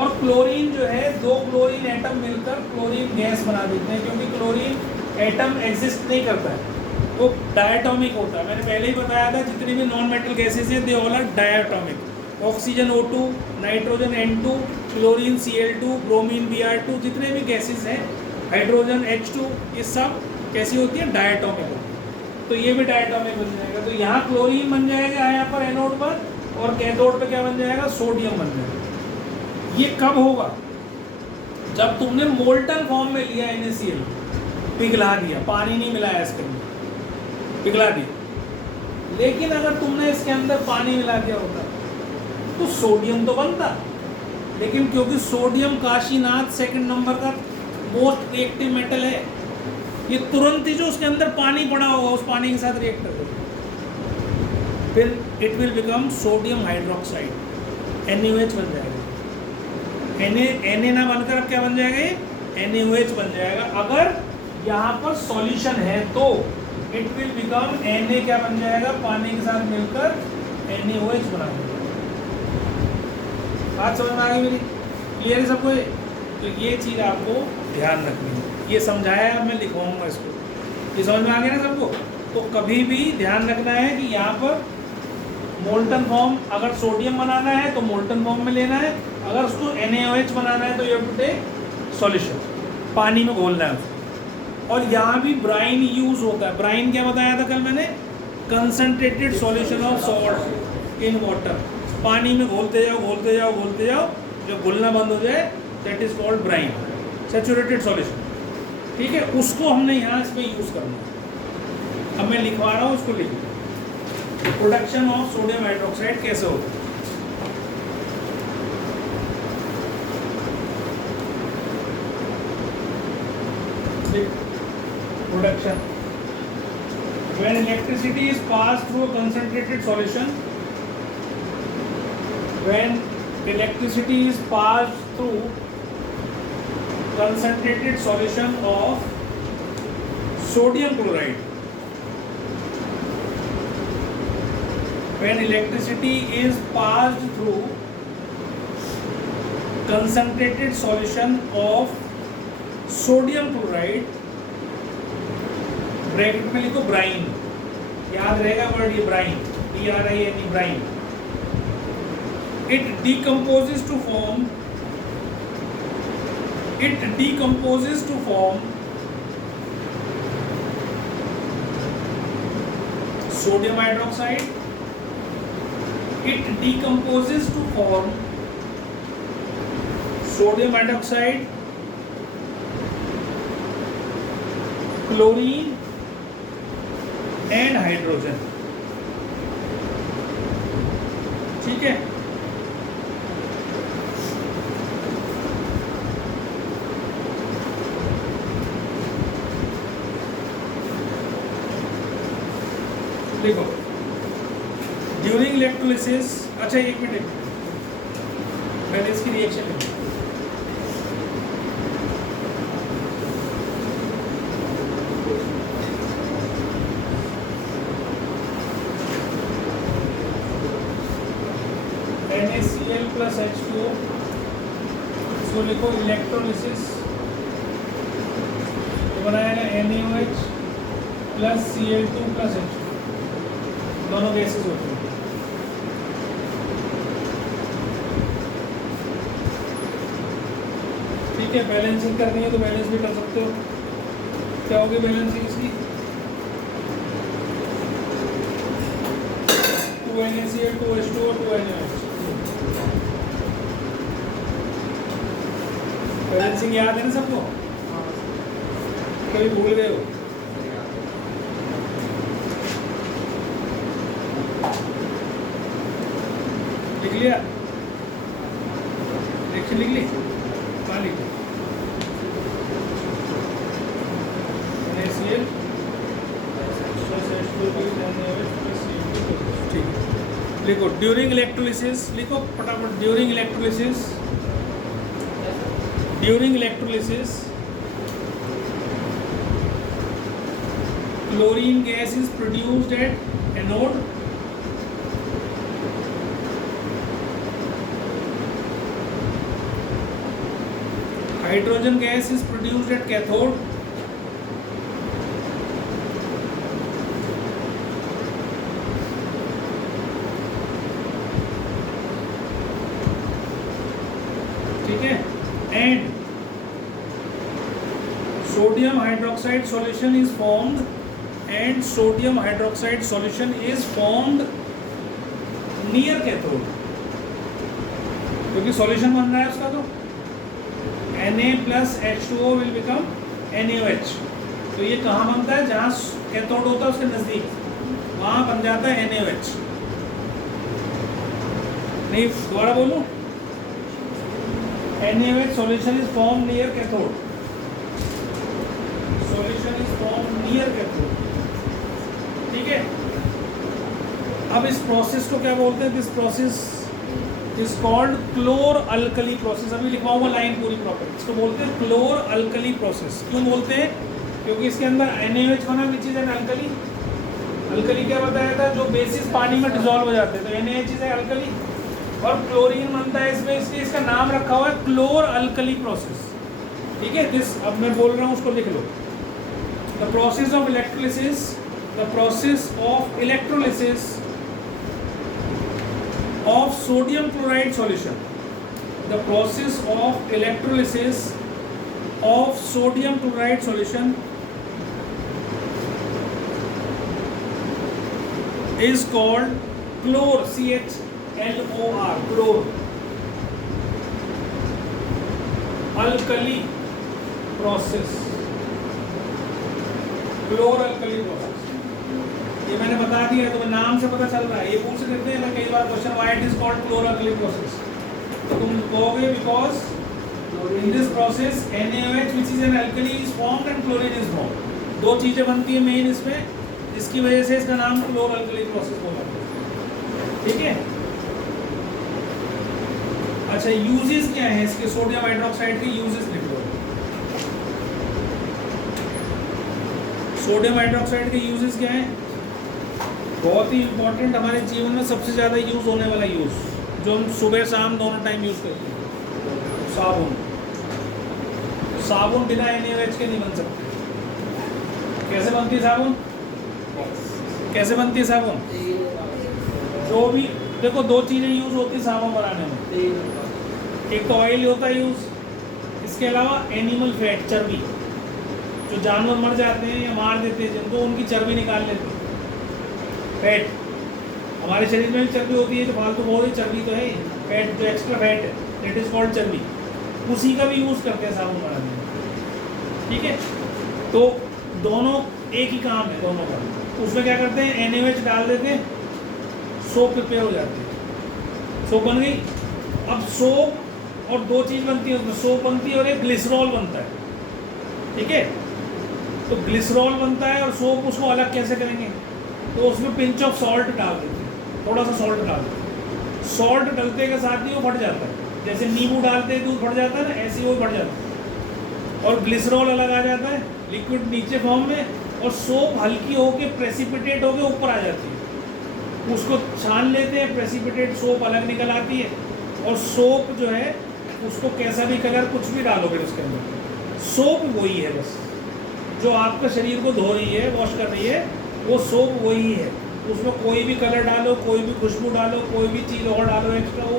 और क्लोरीन जो है, 2 क्लोरीन एटम मिलकर क्लोरीन गैस बना देते हैं, क्योंकि क्लोरीन एटम एग्जिस्ट नहीं करता है, वो डायटोमिक होता है। मैंने पहले ही बताया था, जितनी भी नॉन मेटल गैसेज हैं they all are diatomic. Oxygen O2, nitrogen N2, chlorine Cl2, bromine Br2, जितने भी गैसेज हैं, हाइड्रोजन H2, ये सब कैसी होती है? डायटोमिक होती है। तो ये भी डायटोमिक बन जाएगा। तो यहाँ क्लोरीन बन जाएगा यहाँ पर एनोड पर, और कैथोड पर क्या बन जाएगा? सोडियम बन जाएगा। ये कब होगा? जब तुमने मोल्टन फॉर्म में लिया NaCl, पिघला दिया, पानी नहीं मिलाया इसके अंदर, पिघला दिया। लेकिन अगर तुमने इसके अंदर पानी मिला दिया होता तो सोडियम तो बनता, लेकिन क्योंकि सोडियम काशीनाथ 2nd नंबर का मोस्ट रिएक्टिव मेटल है, ये तुरंत ही जो उसके अंदर पानी पड़ा होगा उस पानी के साथ रिएक्ट कर देगा, फिर it will become sodium hydroxide, NaOH बन जाएगा। Na ना बनकर अब क्या बन जाएगा? ये NaOH बन जाएगा। अगर यहाँ पर सॉल्यूशन है तो इट विल बिकम Na क्या बन जाएगा? पानी के साथ मिलकर NaOH बना देगा। बात समझ में आ गई मेरी? क्लियर है सबको? तो ये चीज़ आपको ध्यान रखनी है। ये समझाया है, मैं लिखवाऊंगा इसको। ये समझ में आ गया ना सबको? तो कभी भी ध्यान रखना है कि यहाँ पर मोल्टन फॉर्म, अगर सोडियम बनाना है तो मोल्टन फॉर्म में लेना है, अगर उसको NaOH बनाना है तो you have to take solution, पानी में घोलना है उसको। और यहाँ भी ब्राइन यूज होता है। ब्राइन क्या बताया था कल मैंने? Concentrated solution of salt in water. पानी में घोलते जाओ घोलते जाओ घोलते जाओ, जब घुलना बंद हो जाए that is called brine, saturated solution. ठीक है, उसको हमने यहाँ इसमें यूज़ करना है। अब मैं लिखवा रहा हूँ, उसको लिखिए। प्रोडक्शन ऑफ सोडियम हाइड्रोक्साइड कैसे होता है? Production. When electricity is passed through a concentrated solution, when electricity is passed through concentrated solution of sodium chloride, when electricity is passed through concentrated solution of sodium chloride, bracket में लिखो brine, याद रहेगा word ये brine, BRIN, brine. It decomposes to form sodium hydroxide. It decomposes to form sodium hydroxide, chlorine and hydrogen. ठीक है, देखो during electrolysis. अच्छा एक मिनट, पहले इसकी रिएक्शन देखो। NaCl plus H2O, इसको लिखो इलेक्ट्रोलिसिस, तो बनाएगा NaOH plus Cl2 plus H2, दोनों गैसेस होते हैं। ठीक है, बैलेंसिंग करनी है तो बैलेंस भी कर सकते हो। क्या होगी बैलेंसिंग इसकी? 2NaCl 2H2O 2NaOH। बैलेंसिंग याद है ना सबको? कभी भूल गए हो? लिख लिया, रिएक्शन लिख ली, कहाँ लिखी? NaCl ठीक है, लिखो ड्यूरिंग इलेक्ट्रोलिसिस, लिखो फटाफट, during electrolysis chlorine gas is produced at anode, hydrogen gas is produced at cathode, ठीक है, and sodium hydroxide solution is formed near cathode, क्योंकि सॉल्यूशन बन रहा है उसका, तो Na plus H2O will become NaOH। तो ये कहाँ बनता है? जहाँ कैथोड होता है उसके नज़दीक, वहाँ बन जाता है NaOH। नहीं, दोबारा बोलूँ, NaOH solution is formed near cathode, ठीक है। अब इस प्रोसेस को क्या बोलते हैं? This process is called chlor alkali process. अभी लिखवाऊंगा लाइन पूरी प्रॉपर। इसको बोलते हैं क्लोर अल्कली प्रोसेस। क्यों बोलते हैं? क्योंकि इसके अंदर NaOH बना, which is an alkali. Alkali क्या बताया था? जो बेसिस पानी में डिसॉल्व हो जाते हैं, तो NaOH इज अल्कली, और क्लोरीन बनता है इसमें, इसलिए इसका नाम रखा हुआ है क्लोर अल्कली प्रोसेस, ठीक है। दिस अब मैं बोल रहा हूँ उसको लिख लो। The process of electrolysis of sodium chloride solution. The process of electrolysis of sodium chloride solution is called chlor, CHLOR, chlor alkali process, क्लोर alkali process. ये मैंने बता दिया, तुम्हें नाम से पता चल रहा है। ये पूछ देते हैं ना कई बार question, why it is called chlor alkali process, तो तुम कहोगे because in this process NaOH which is an alkali is formed and chlorine is formed. दो चीजें बनती है मेन इसमें, इसकी वजह से इसका नाम क्लोर अल्कली प्रोसेस बोला, ठीक है। अच्छा, यूजेस क्या है इसके? सोडियम हाइड्रोक्साइड के यूजेस लिख लो। सोडियम हाइड्रोक्साइड के यूजेस क्या हैं? बहुत ही इंपॉर्टेंट, हमारे जीवन में सबसे ज़्यादा यूज़ होने वाला यूज़, जो हम सुबह शाम दोनों टाइम यूज़ करते हैं, साबुन। साबुन बिना NaOH के नहीं बन सकते। कैसे बनती है साबुन? कैसे बनती है साबुन? जो भी देखो, दो चीज़ें यूज़ होती है साबुन बनाने में। एक तो ऑयल होता है यूज़, इसके अलावा एनिमल फैट, चर्बी, जो जानवर मर जाते हैं या मार देते हैं जिनको, उनकी चर्बी निकाल लेते हैं। फैट, हमारे शरीर में भी चर्बी होती है, जो फालतू बहुत ही चर्बी तो है, फैट जो एक्स्ट्रा फैट है, दैट इज कॉल्ड चर्बी। उसी का भी यूज़ करते हैं साबुन बनाने में, ठीक है। तो दोनों एक ही काम है दोनों का। उसमें क्या करते हैं? NaOH डाल देते हैं, सोप प्रिपेयर हो जाती है, सोप बन गई। अब सोप और दो चीज़ बनती है उसमें, सोप बनती है और एक ग्लिसरॉल बनता है, ठीक है। तो ग्लिसरॉल बनता है और सोप, उसको अलग कैसे करेंगे? तो उसमें पिंच ऑफ सॉल्ट डाल देते हैं, थोड़ा सा सॉल्ट डाल देते हैं। सॉल्ट डलते के साथ ही वो फट जाता है, जैसे नींबू डालते हैं दूध फट जाता है ना, ऐसे ही वो फट जाता है। और ग्लिसरॉल अलग आ जाता है, लिक्विड नीचे फॉर्म में, और सोप हल्की होके प्रेसिपिटेट होके ऊपर आ जाती है। उसको छान लेते हैं, प्रेसिपिटेट सोप अलग निकल आती है। और सोप जो है उसको कैसा भी कलर कुछ भी डालो फिर उसके अंदर, सोप वही है बस, जो आपका शरीर को धो रही है, वॉश कर रही है, वो सोप वही है। उसमें कोई भी कलर डालो, कोई भी खुशबू डालो, कोई भी चीज़ और डालो एक्स्ट्रा, वो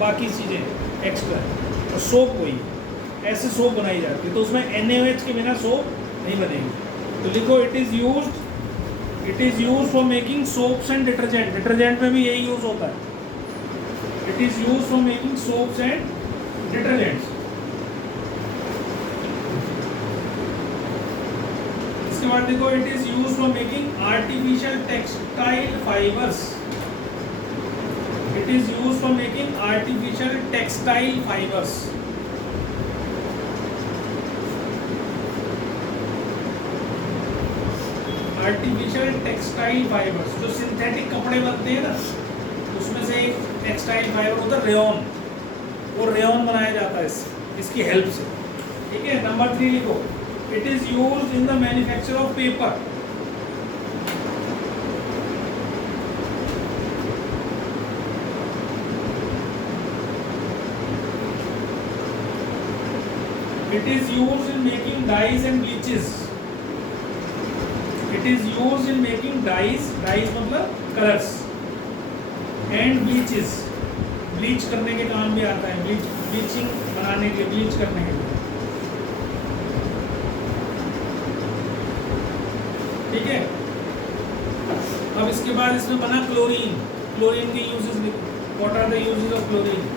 बाकी चीज़ें एक्स्ट्रा, और सोप वही है। ऐसे सोप बनाई जाती है। तो उसमें NaOH के बिना सोप नहीं बनेगी। तो लिखो, it is use for making soaps and detergent. Detergent में भी यही यूज़ होता है। It is use for making soaps and detergents. इसके बाद देखो, it is use for making artificial textile fibres. It it is use for making artificial textile fibres. Artificial textile fibres, जो synthetic कपड़े बनते हैं ना, उसमें से एक टेक्सटाइल फाइबर होता है रेयॉन, वो रेयॉन बनाया जाता है इसकी हेल्प से। ठीक है, नंबर 3 लिखो, it is used in the manufacture of paper. It is used in making dyes and bleaches. It is used in making dyes, dyes मतलब कलर्स, एंड ब्लीचेस, ब्लीच करने के काम भी आता है, ब्लीचिंग बनाने के लिए, ब्लीच करने के लिए। ठीक है, अब इसके बाद इसमें बना क्लोरीन। क्लोरीन के यूजेस लिखो, what are the uses of chlorine.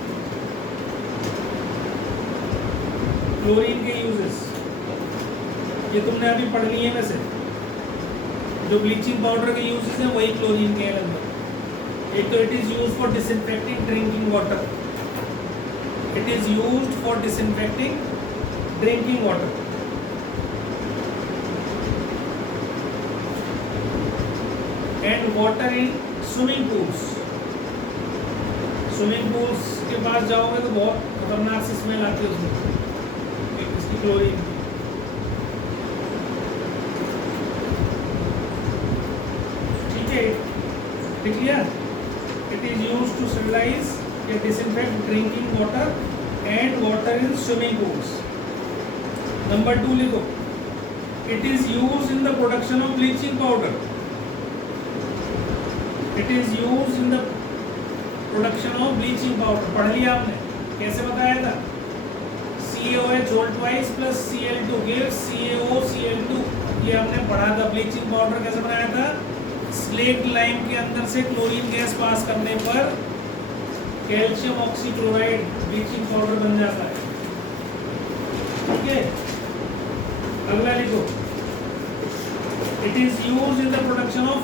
Chlorine के यूजेस ये तुमने अभी पढ़ लिए है वैसे, जो ब्लीचिंग पाउडर के यूजेस हैं वही क्लोरीन के हैं लगभग। एक तो it is used for disinfecting drinking water, it is used for disinfecting drinking water. And water in swimming pools. Swimming pools के पास जाओगे तो बहुत खतरनाक सी स्मेल आती है उसमें, इसकी क्लोरीन की। ठीक है, लिख लिया। It is used to sterilize या disinfect drinking water and water in swimming pools. Number 2 लिखो, it is used in the production of bleaching powder. It is used in the production of bleaching powder. पढ़ लिया आपने, कैसे बताया था? CaOH whole twice plus Cl2 gives CaOCl2, ये हमने पढ़ा था। ब्लीचिंग पाउडर कैसे बनाया था? स्लेट लाइम के अंदर से क्लोरीन गैस पास करने पर कैल्शियम ऑक्सीक्लोराइड ब्लीचिंग पाउडर बन जाता है। ठीक है, अगला लिखो, it is used in the production of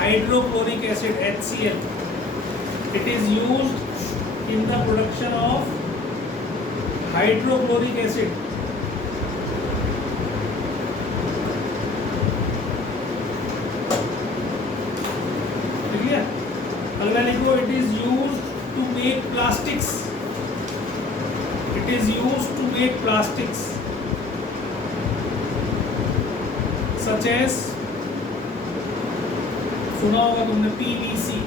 hydrochloric acid HCl. It is used in the production of hydrochloric acid. अगला लिखो, it is used to make plastics. It is used to make plastics such as, सुना होगा तुमने PVC,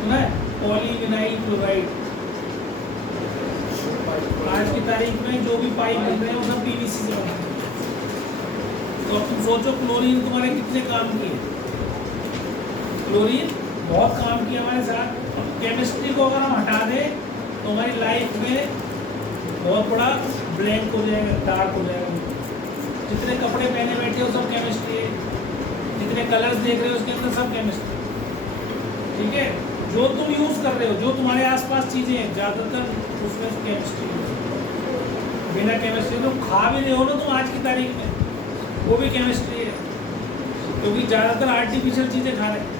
सुना है, polyvinyl chloride. आज की तारीख में जो भी पाइप बन रहे हैं वो सब PVC से बना है। तो अब तुम सोचो क्लोरीन तुम्हारे कितने काम किए। क्लोरीन बहुत काम किया हमारे साथ। केमिस्ट्री को अगर हम हटा दें तो हमारी लाइफ में बहुत बड़ा ब्लैंक हो जाएगा, डार्क हो जाएगा। जितने कपड़े पहने बैठे हो सब केमिस्ट्री है, जितने कलर्स देख रहे हो उसके अंदर सब केमिस्ट्री। ठीक है, जो तुम यूज़ कर रहे हो, जो तुम्हारे आसपास चीज़ें हैं, ज़्यादातर उसमें केमिस्ट्री है। बिना केमिस्ट्री तो खा भी रहे हो ना तुम आज की तारीख में, वो भी केमिस्ट्री है, क्योंकि ज़्यादातर आर्टिफिशियल चीज़ें खा रहे हैं।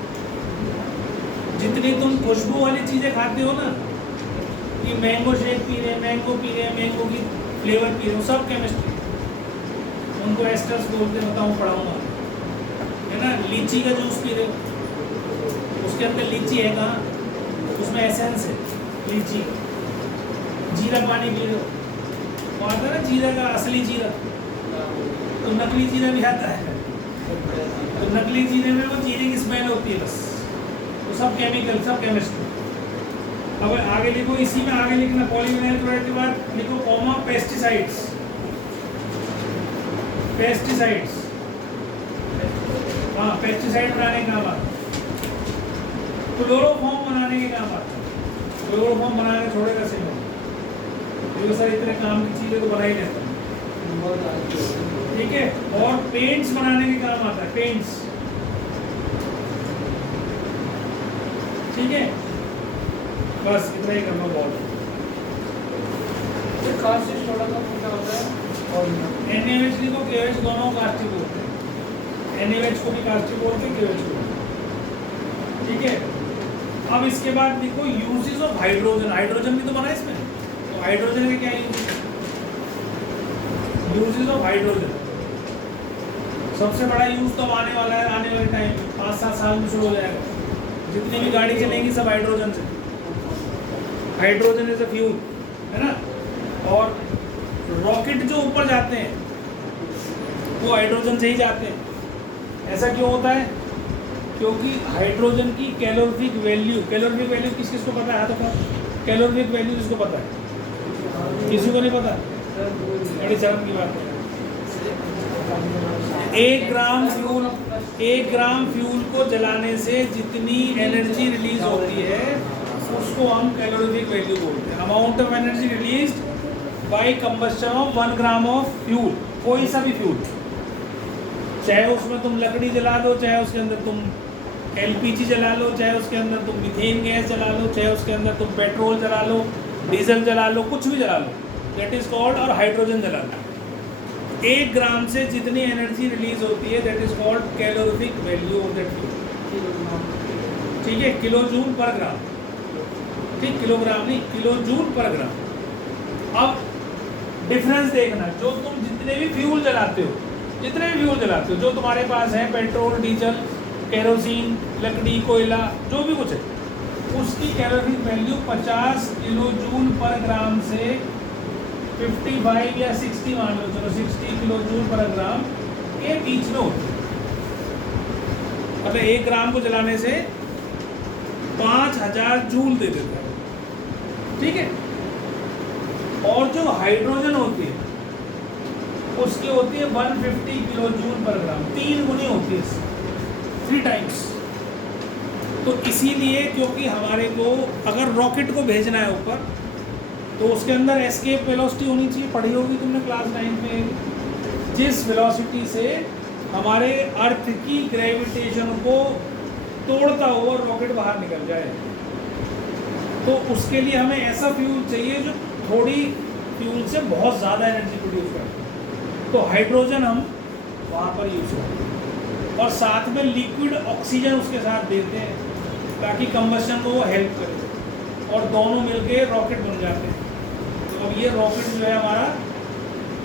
जितनी तुम खुशबू वाली चीज़ें खाते हो ना, कि मैंगो शेक पी रहे हैं, मैंगो पी रहे हैं, मैंगो की फ्लेवर पी रहे हो, सब केमिस्ट्री। उनको एस्टर्स बोलते, बताऊँ पढ़ाऊँगा, है ना। लीची का जूस पी रहे हो, उसके अंदर लीची है कहाँ, उसमें एसेंस है लीची। जीरा पानी पी रहे हो, वो आता है ना जीरा का असली जीरा, तो नकली जीरा भी आता है। तो नकली जीरे में वो जीरे की स्मेल होती है बस, तो सब केमिकल, सब केमिस्ट्री। अब आगे लिखो, इसी में आगे लिखना, पॉलीविनाइल क्लोराइड के बाद लिखो कॉमा पेस्टिसाइड्स। पेस्टिसाइड्स, हाँ, पेस्टिसाइड बनाने का काम आता है। क्लोरोफॉर्म बनाने के काम आता है। क्लोरोफॉर्म बनाने छोड़े कैसे लोग, ये सर इतने काम की चीज़ें तो बना ही लेते हैं। ठीक है, और पेंट्स बनाने के काम आता है, पेंट्स। ठीक है, बस इतना ही करना बहुत है। कास्टिक सोडा का क्या होता है? और NaOH को KOH दोनों कास्टिक बोलते हैं। NaOH को भी कास्टिक बोलते हैं, KOH को। ठीक है, अब इसके बाद देखो यूजेस ऑफ हाइड्रोजन। हाइड्रोजन भी तो बना है इसमें, तो हाइड्रोजन के क्या यूजेस ऑफ हाइड्रोजन। सबसे बड़ा यूज तो आने वाला है, आने वाले टाइम 5-7 साल में शुरू हो जाएगा। जितनी भी गाड़ी चलेंगी सब हाइड्रोजन से। हाइड्रोजन इज अ फ्यूल, है ना। और रॉकेट जो ऊपर जाते हैं वो हाइड्रोजन से ही जाते हैं। ऐसा क्यों होता है? क्योंकि हाइड्रोजन की कैलोरीफिक वैल्यू किस किस को पता है? तो कैलोरीफिक वैल्यू किसको पता है? किसी को नहीं पता। बड़ी शर्म की बात है। 1 ग्राम फ्यूल को जलाने से जितनी एनर्जी रिलीज होती है उसको हम कैलोरीफिक वैल्यू बोलते हैं। Amount of energy released by combustion of 1 gram of fuel. कोई सा भी फ्यूल, चाहे उसमें तुम लकड़ी जला लो, चाहे उसके अंदर तुम एलपीजी जला लो, चाहे उसके अंदर तुम मीथेन गैस जला लो, चाहे उसके अंदर तुम पेट्रोल जला लो, डीजल जला लो, कुछ भी जला लो, दैट इज कॉल्ड, और हाइड्रोजन जला लो। 1 ग्राम से जितनी एनर्जी रिलीज होती है that is called calorific value of that fuel. ठीक है, किलो जूल पर ग्राम। ठीक, किलोग्राम नहीं, किलो जूल पर ग्राम। अब डिफरेंस देखना, जो तुम जितने भी फ्यूल जलाते हो, जो तुम्हारे पास है, पेट्रोल, डीजल, केरोसिन, लकड़ी, कोयला, जो भी कुछ है, उसकी कैलोरीफिक वैल्यू 50 किलो जूल पर ग्राम से 55 या 60 मान लो, चलो 60 किलो जूल पर ग्राम के बीच में होती है। मतलब 1 ग्राम को जलाने से 5000 जूल दे देता है। ठीक है। और जो हाइड्रोजन होती है उसकी होती है 150 किलो जूल पर ग्राम, 3 गुनी होती है, 3 टाइम्स। तो इसीलिए, क्योंकि हमारे को अगर रॉकेट को भेजना है ऊपर, तो उसके अंदर एस्केप वेलोसिटी होनी चाहिए। पढ़ी होगी तुमने क्लास 9 में, जिस वेलोसिटी से हमारे अर्थ की ग्रेविटेशन को तोड़ता हुआ रॉकेट बाहर निकल जाए। तो उसके लिए हमें ऐसा फ्यूल चाहिए जो थोड़ी फ्यूल से बहुत ज़्यादा एनर्जी प्रोड्यूस करे। तो हाइड्रोजन हम वहाँ पर यूज़ करते हैं, और साथ में लिक्विड ऑक्सीजन उसके साथ देते हैं ताकि कंबशन को वो हेल्प करे, और दोनों मिलके रॉकेट बन जाते हैं। तो अब ये रॉकेट जो है हमारा,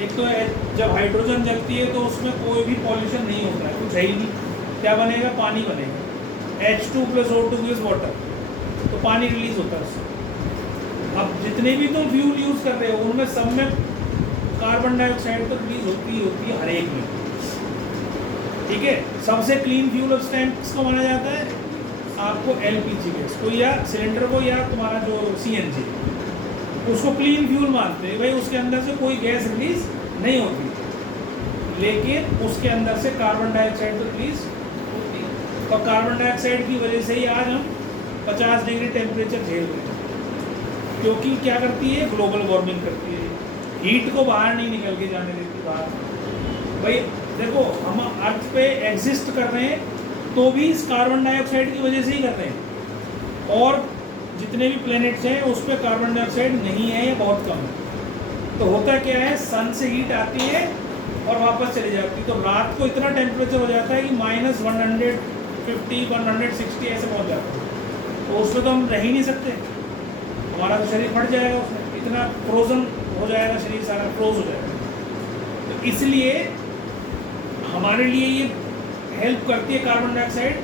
एक तो जब हाइड्रोजन जलती है तो उसमें कोई भी पॉल्यूशन नहीं होता है, कुछ है ही नहीं। क्या बनेगा? पानी बनेगा। H2 + O2 इज वाटर, तो पानी रिलीज होता है उससे। अब जितने भी तुम फ्यूल यूज़ कर रहे हो उनमें सब में कार्बन डाइऑक्साइड तो रिलीज होती है हर एक में। ठीक है। सबसे क्लीन फ्यूल उस टाइम किसको माना जाता है? आपको एलपीजी गैस को, या सिलेंडर को, या तुम्हारा जो सीएनजी, उसको क्लीन फ्यूल मानते हैं। भाई उसके अंदर से कोई गैस रिलीज नहीं होती, लेकिन उसके अंदर से कार्बन डाइऑक्साइड तो रिलीज होती है। तो कार्बन डाइऑक्साइड की वजह से ही आज हम 50 डिग्री टेम्परेचर झेल रहे हैं, क्योंकि क्या करती है? ग्लोबल वार्मिंग करती है, हीट को बाहर नहीं निकल के जाने देती बाहर। भाई देखो, हम अर्थ पे एग्जिस्ट कर रहे हैं तो भी इस कार्बन डाइऑक्साइड की वजह से ही कर रहे हैं, और जितने भी प्लैनेट्स हैं उस पर कार्बन डाइऑक्साइड नहीं है या बहुत कम है। तो होता क्या है? सन से हीट आती है और वापस चली जाती है, तो रात को इतना टेम्परेचर हो जाता है कि -150, 160 ऐसे पहुँच जाता है। तो उसमें तो हम रह ही नहीं सकते, हमारा तो शरीर फट जाएगा, उसमें इतना फ्रोजन हो जाएगा, शरीर सारा फ्रोज हो जाएगा। तो इसलिए हमारे लिए ये हेल्प करती है कार्बन डाइऑक्साइड,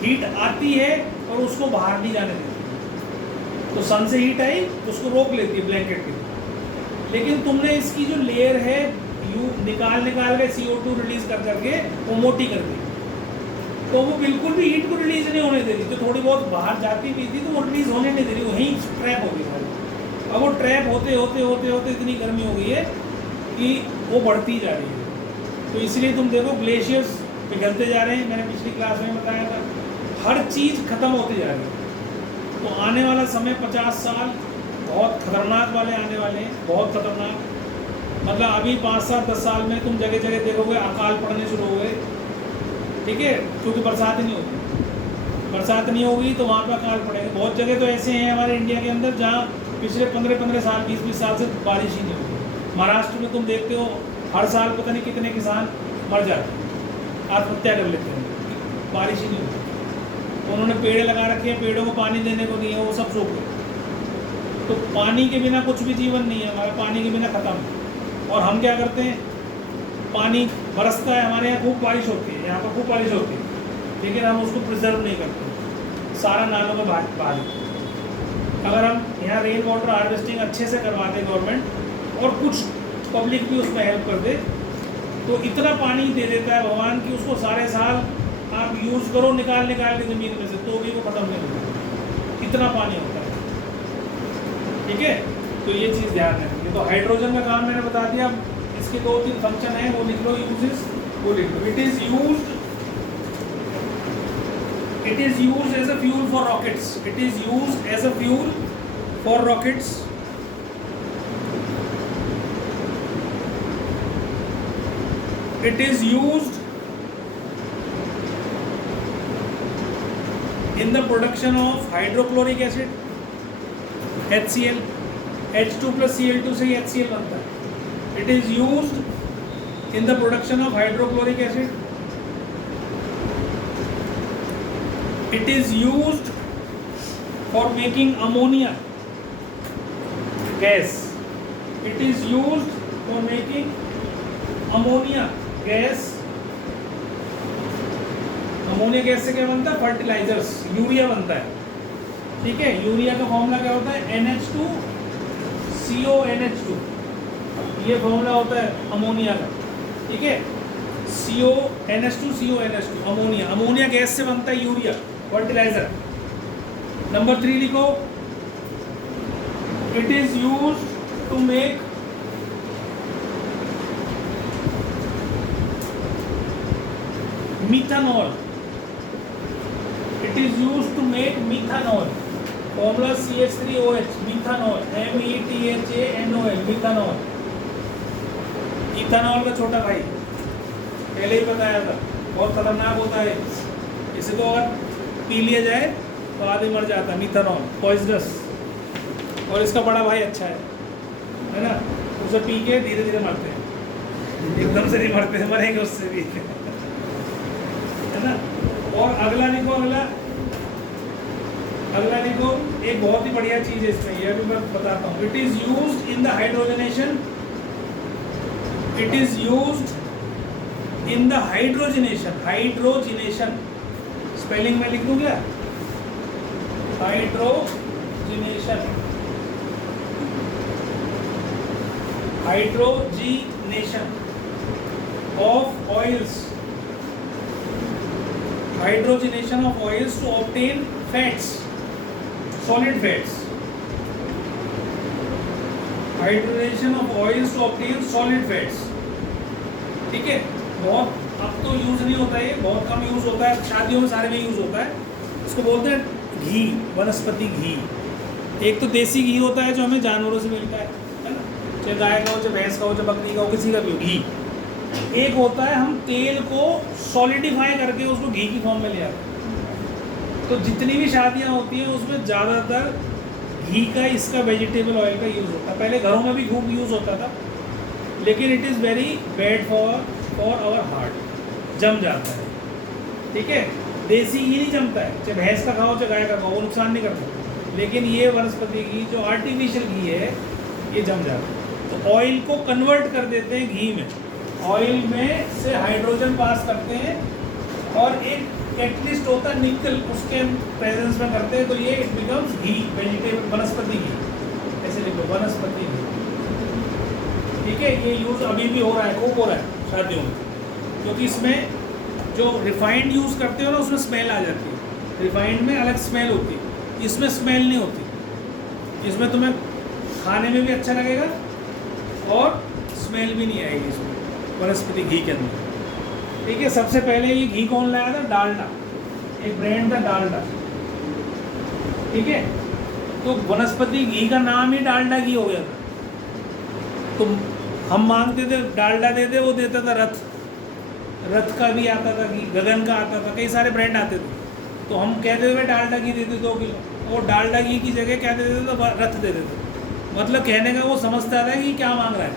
हीट आती है और उसको बाहर नहीं जाने देती। तो सन से हीट आई, उसको रोक लेती है ब्लैंकेट की। लेकिन तुमने इसकी जो लेयर है यू निकाल के CO2 रिलीज कर करके वो मोटी कर दी, तो वो बिल्कुल भी हीट को रिलीज नहीं होने दे रही। तो थोड़ी बहुत बाहर जाती भी थी तो वो रिलीज होने नहीं दे रही, वहीं ट्रैप हो गई सारी। अब वो ट्रैप होते होते इतनी गर्मी हो गई है कि वो बढ़ती जा रही है। तो इसलिए तुम देखो ग्लेशियर्स पिघलते जा रहे हैं, मैंने पिछली क्लास में बताया था, हर चीज़ खत्म होती जा रही है। तो आने वाला समय 50 साल बहुत खतरनाक वाले आने वाले हैं, बहुत खतरनाक। मतलब अभी 5 साल 10 साल में तुम जगह जगह देखोगे अकाल पड़ने शुरू हो गए। ठीक है, क्योंकि बरसात नहीं होगी, बरसात नहीं होगी तो वहाँ पर अकाल पड़ेगा। बहुत जगह तो ऐसे हैं हमारे इंडिया के अंदर जहाँ पिछले 15-15 साल 20-20 साल से बारिश ही नहीं होती। महाराष्ट्र में तुम देखते हो हर साल पता नहीं कितने किसान मर जाते हैं, आत्महत्या कर लेते हैं, बारिश ही नहीं होती। उन्होंने पेड़ लगा रखे हैं, पेड़ों को पानी देने को नहीं है, वो सब सूख गए। तो पानी के बिना कुछ भी जीवन नहीं है, हमारा पानी के बिना ख़त्म। और हम क्या करते हैं, पानी बरसता है, हमारे यहाँ खूब बारिश होती है, यहाँ पर खूब बारिश होती है, लेकिन हम उसको प्रिजर्व नहीं करते, सारा नालों में बहा देते। अगर हम यहाँ रेन वाटर हार्वेस्टिंग अच्छे से करवा दें गवर्नमेंट, और कुछ पब्लिक भी उसमें हेल्प कर दे, तो इतना पानी दे देता है भगवान कि उसको सारे साल आप यूज़ करो निकाल निकाल के ज़मीन में से, तो भी वो ख़त्म नहीं होता, इतना पानी होता है। ठीक है, तो ये चीज़ ध्यान रखेंगे। तो हाइड्रोजन का काम मैंने बता दिया। इसके 2-3 फंक्शन हैं, वो लिख लो, यूजेस वो लिख लो। It is used as a fuel for rockets. It is used as a fuel for rockets. It is used in the production of hydrochloric acid, HCl, H2 plus Cl2 से ही HCl बनता है। It is used in the production of hydrochloric acid. It is used for making ammonia gas. It is used for making ammonia gas. Ammonia gas से क्या बनता है, fertilisers, urea बनता है। ठीक है, यूरिया का फॉर्मूला क्या होता है, NH2CONH2, ये फॉर्मूला होता है अमोनिया का। ठीक है, NH2CONH2 अमोनिया, अमोनिया गैस से बनता है यूरिया, फर्टिलाइजर। नंबर 3 लिखो, it is used to make methanol. It is used to make methanol. Formula CH3OH, methanol, METHANOL, methanol. Ethanol का छोटा भाई, पहले ही बताया था, बहुत खतरनाक होता है। इसे तो अगर पी लिया जाए तो आदमी मर जाता है, मिथेनॉल पॉइजनस। और इसका बड़ा भाई अच्छा है ना, उसे पी के धीरे धीरे मरते हैं, एकदम से नहीं मरते, मरेंगे उससे भी, है ना। और अगला लिखो, अगला लिखो, एक बहुत ही बढ़िया चीज़ है इसमें, यह भी मैं बताता हूँ। It is used in the hydrogenation, it is used in the hydrogenation, hydrogenation spelling में लिख दूँ क्या, hydrogenation, hydrogenation of oils, hydrogenation of oils to obtain fats, solid fats, hydrogenation of oils to obtain solid fats। ठीक है, बहुत अब तो use नहीं होता है, बहुत कम यूज़ होता है, शादियों में सारे में यूज़ होता है। इसको बोलते हैं घी, वनस्पति घी। एक तो देसी घी होता है जो हमें जानवरों से मिलता है ना, चाहे गाय का हो, चाहे भैंस का हो, चाहे बकरी का हो, किसी का भी हो घी। एक होता है हम तेल को सॉलिडिफाई करके उसको घी की फॉर्म में ले आते हैं। तो जितनी भी शादियां होती हैं उसमें ज़्यादातर घी का, इसका वेजिटेबल ऑयल का यूज़ होता है। पहले घरों में भी खूब यूज़ होता था, लेकिन it is very bad for our heart, जम जाता है। ठीक है, देसी घी नहीं जमता है, चाहे भैंस का खाओ चाहे गाय का खाओ, वो नुकसान नहीं करता, लेकिन ये वनस्पति घी जो आर्टिफिशियल घी है ये जम जाता है। तो ऑयल को कन्वर्ट कर देते हैं घी में, ऑयल में से हाइड्रोजन पास करते हैं, और एक कैटलिस्ट होता है निकल, उसके प्रेजेंस में करते हैं, तो ये इट बिकम्स घी, वेजिटेबल वनस्पति घी, ऐसे लिखो वनस्पति घी। ठीक है, ये यूज़ अभी भी हो रहा है, खूब हो रहा है शादियों में, क्योंकि इसमें जो रिफाइंड यूज़ करते हो ना उसमें स्मेल आ जाती है, रिफाइंड में अलग स्मेल होती है, इसमें स्मेल नहीं होती, इसमें तुम्हें खाने में भी अच्छा लगेगा और स्मेल भी नहीं आएगी इसमें, वनस्पति घी के अंदर। ठीक है, सबसे पहले ये घी कौन लाया था, डालडा, एक ब्रांड था डालडा। ठीक है, तो वनस्पति घी का नाम ही डालडा घी हो गया था। तो हम मांगते थे डालडा दे दे, वो देता था रथ, रथ का भी आता था घी, गगन का आता था, कई सारे ब्रांड आते थे। तो हम कहते थे डालडा घी दे दे 2 किलो, वो डालडा घी की जगह क्या दे देते थे, रथ दे देते। मतलब कहने का वो समझता था कि क्या मांग रहा है,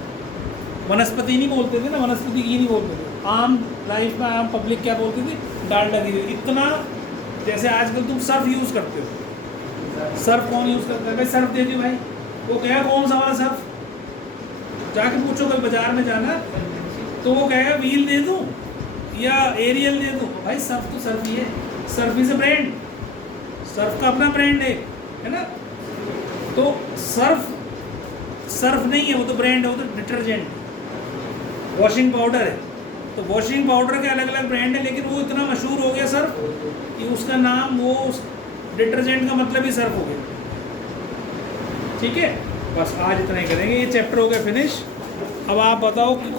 वनस्पति नहीं बोलते थे ना, वनस्पति घी नहीं बोलते थे। आम लाइफ में आम पब्लिक क्या बोलती थी, डालडा घी। इतना जैसे आजकल तुम सर्फ यूज़ करते हो, सर्फ कौन यूज़ करता है भाई? सर्फ दे दी भाई, वो कहेगा कौन सा वाला सर्फ? जाके पूछो कभी बाजार में जाना तो वो कहेगा व्हील दे दूँ या एरियल दे दूँ। भाई सर्फ तो सर्फ ही है, Surf is a brand, Surf का अपना ब्रांड है ना। तो सर्फ सर्फ नहीं है, वो तो ब्रांड है, वो तो डिटर्जेंट, वॉशिंग पाउडर है। तो वॉशिंग पाउडर के अलग अलग ब्रांड है, लेकिन वो इतना मशहूर हो गया सर्फ कि उसका नाम, वो उस डिटर्जेंट का मतलब ही सर्फ हो गया। ठीक है, बस आज इतना ही करेंगे, ये चैप्टर हो गया फिनिश। अब आप बताओ कि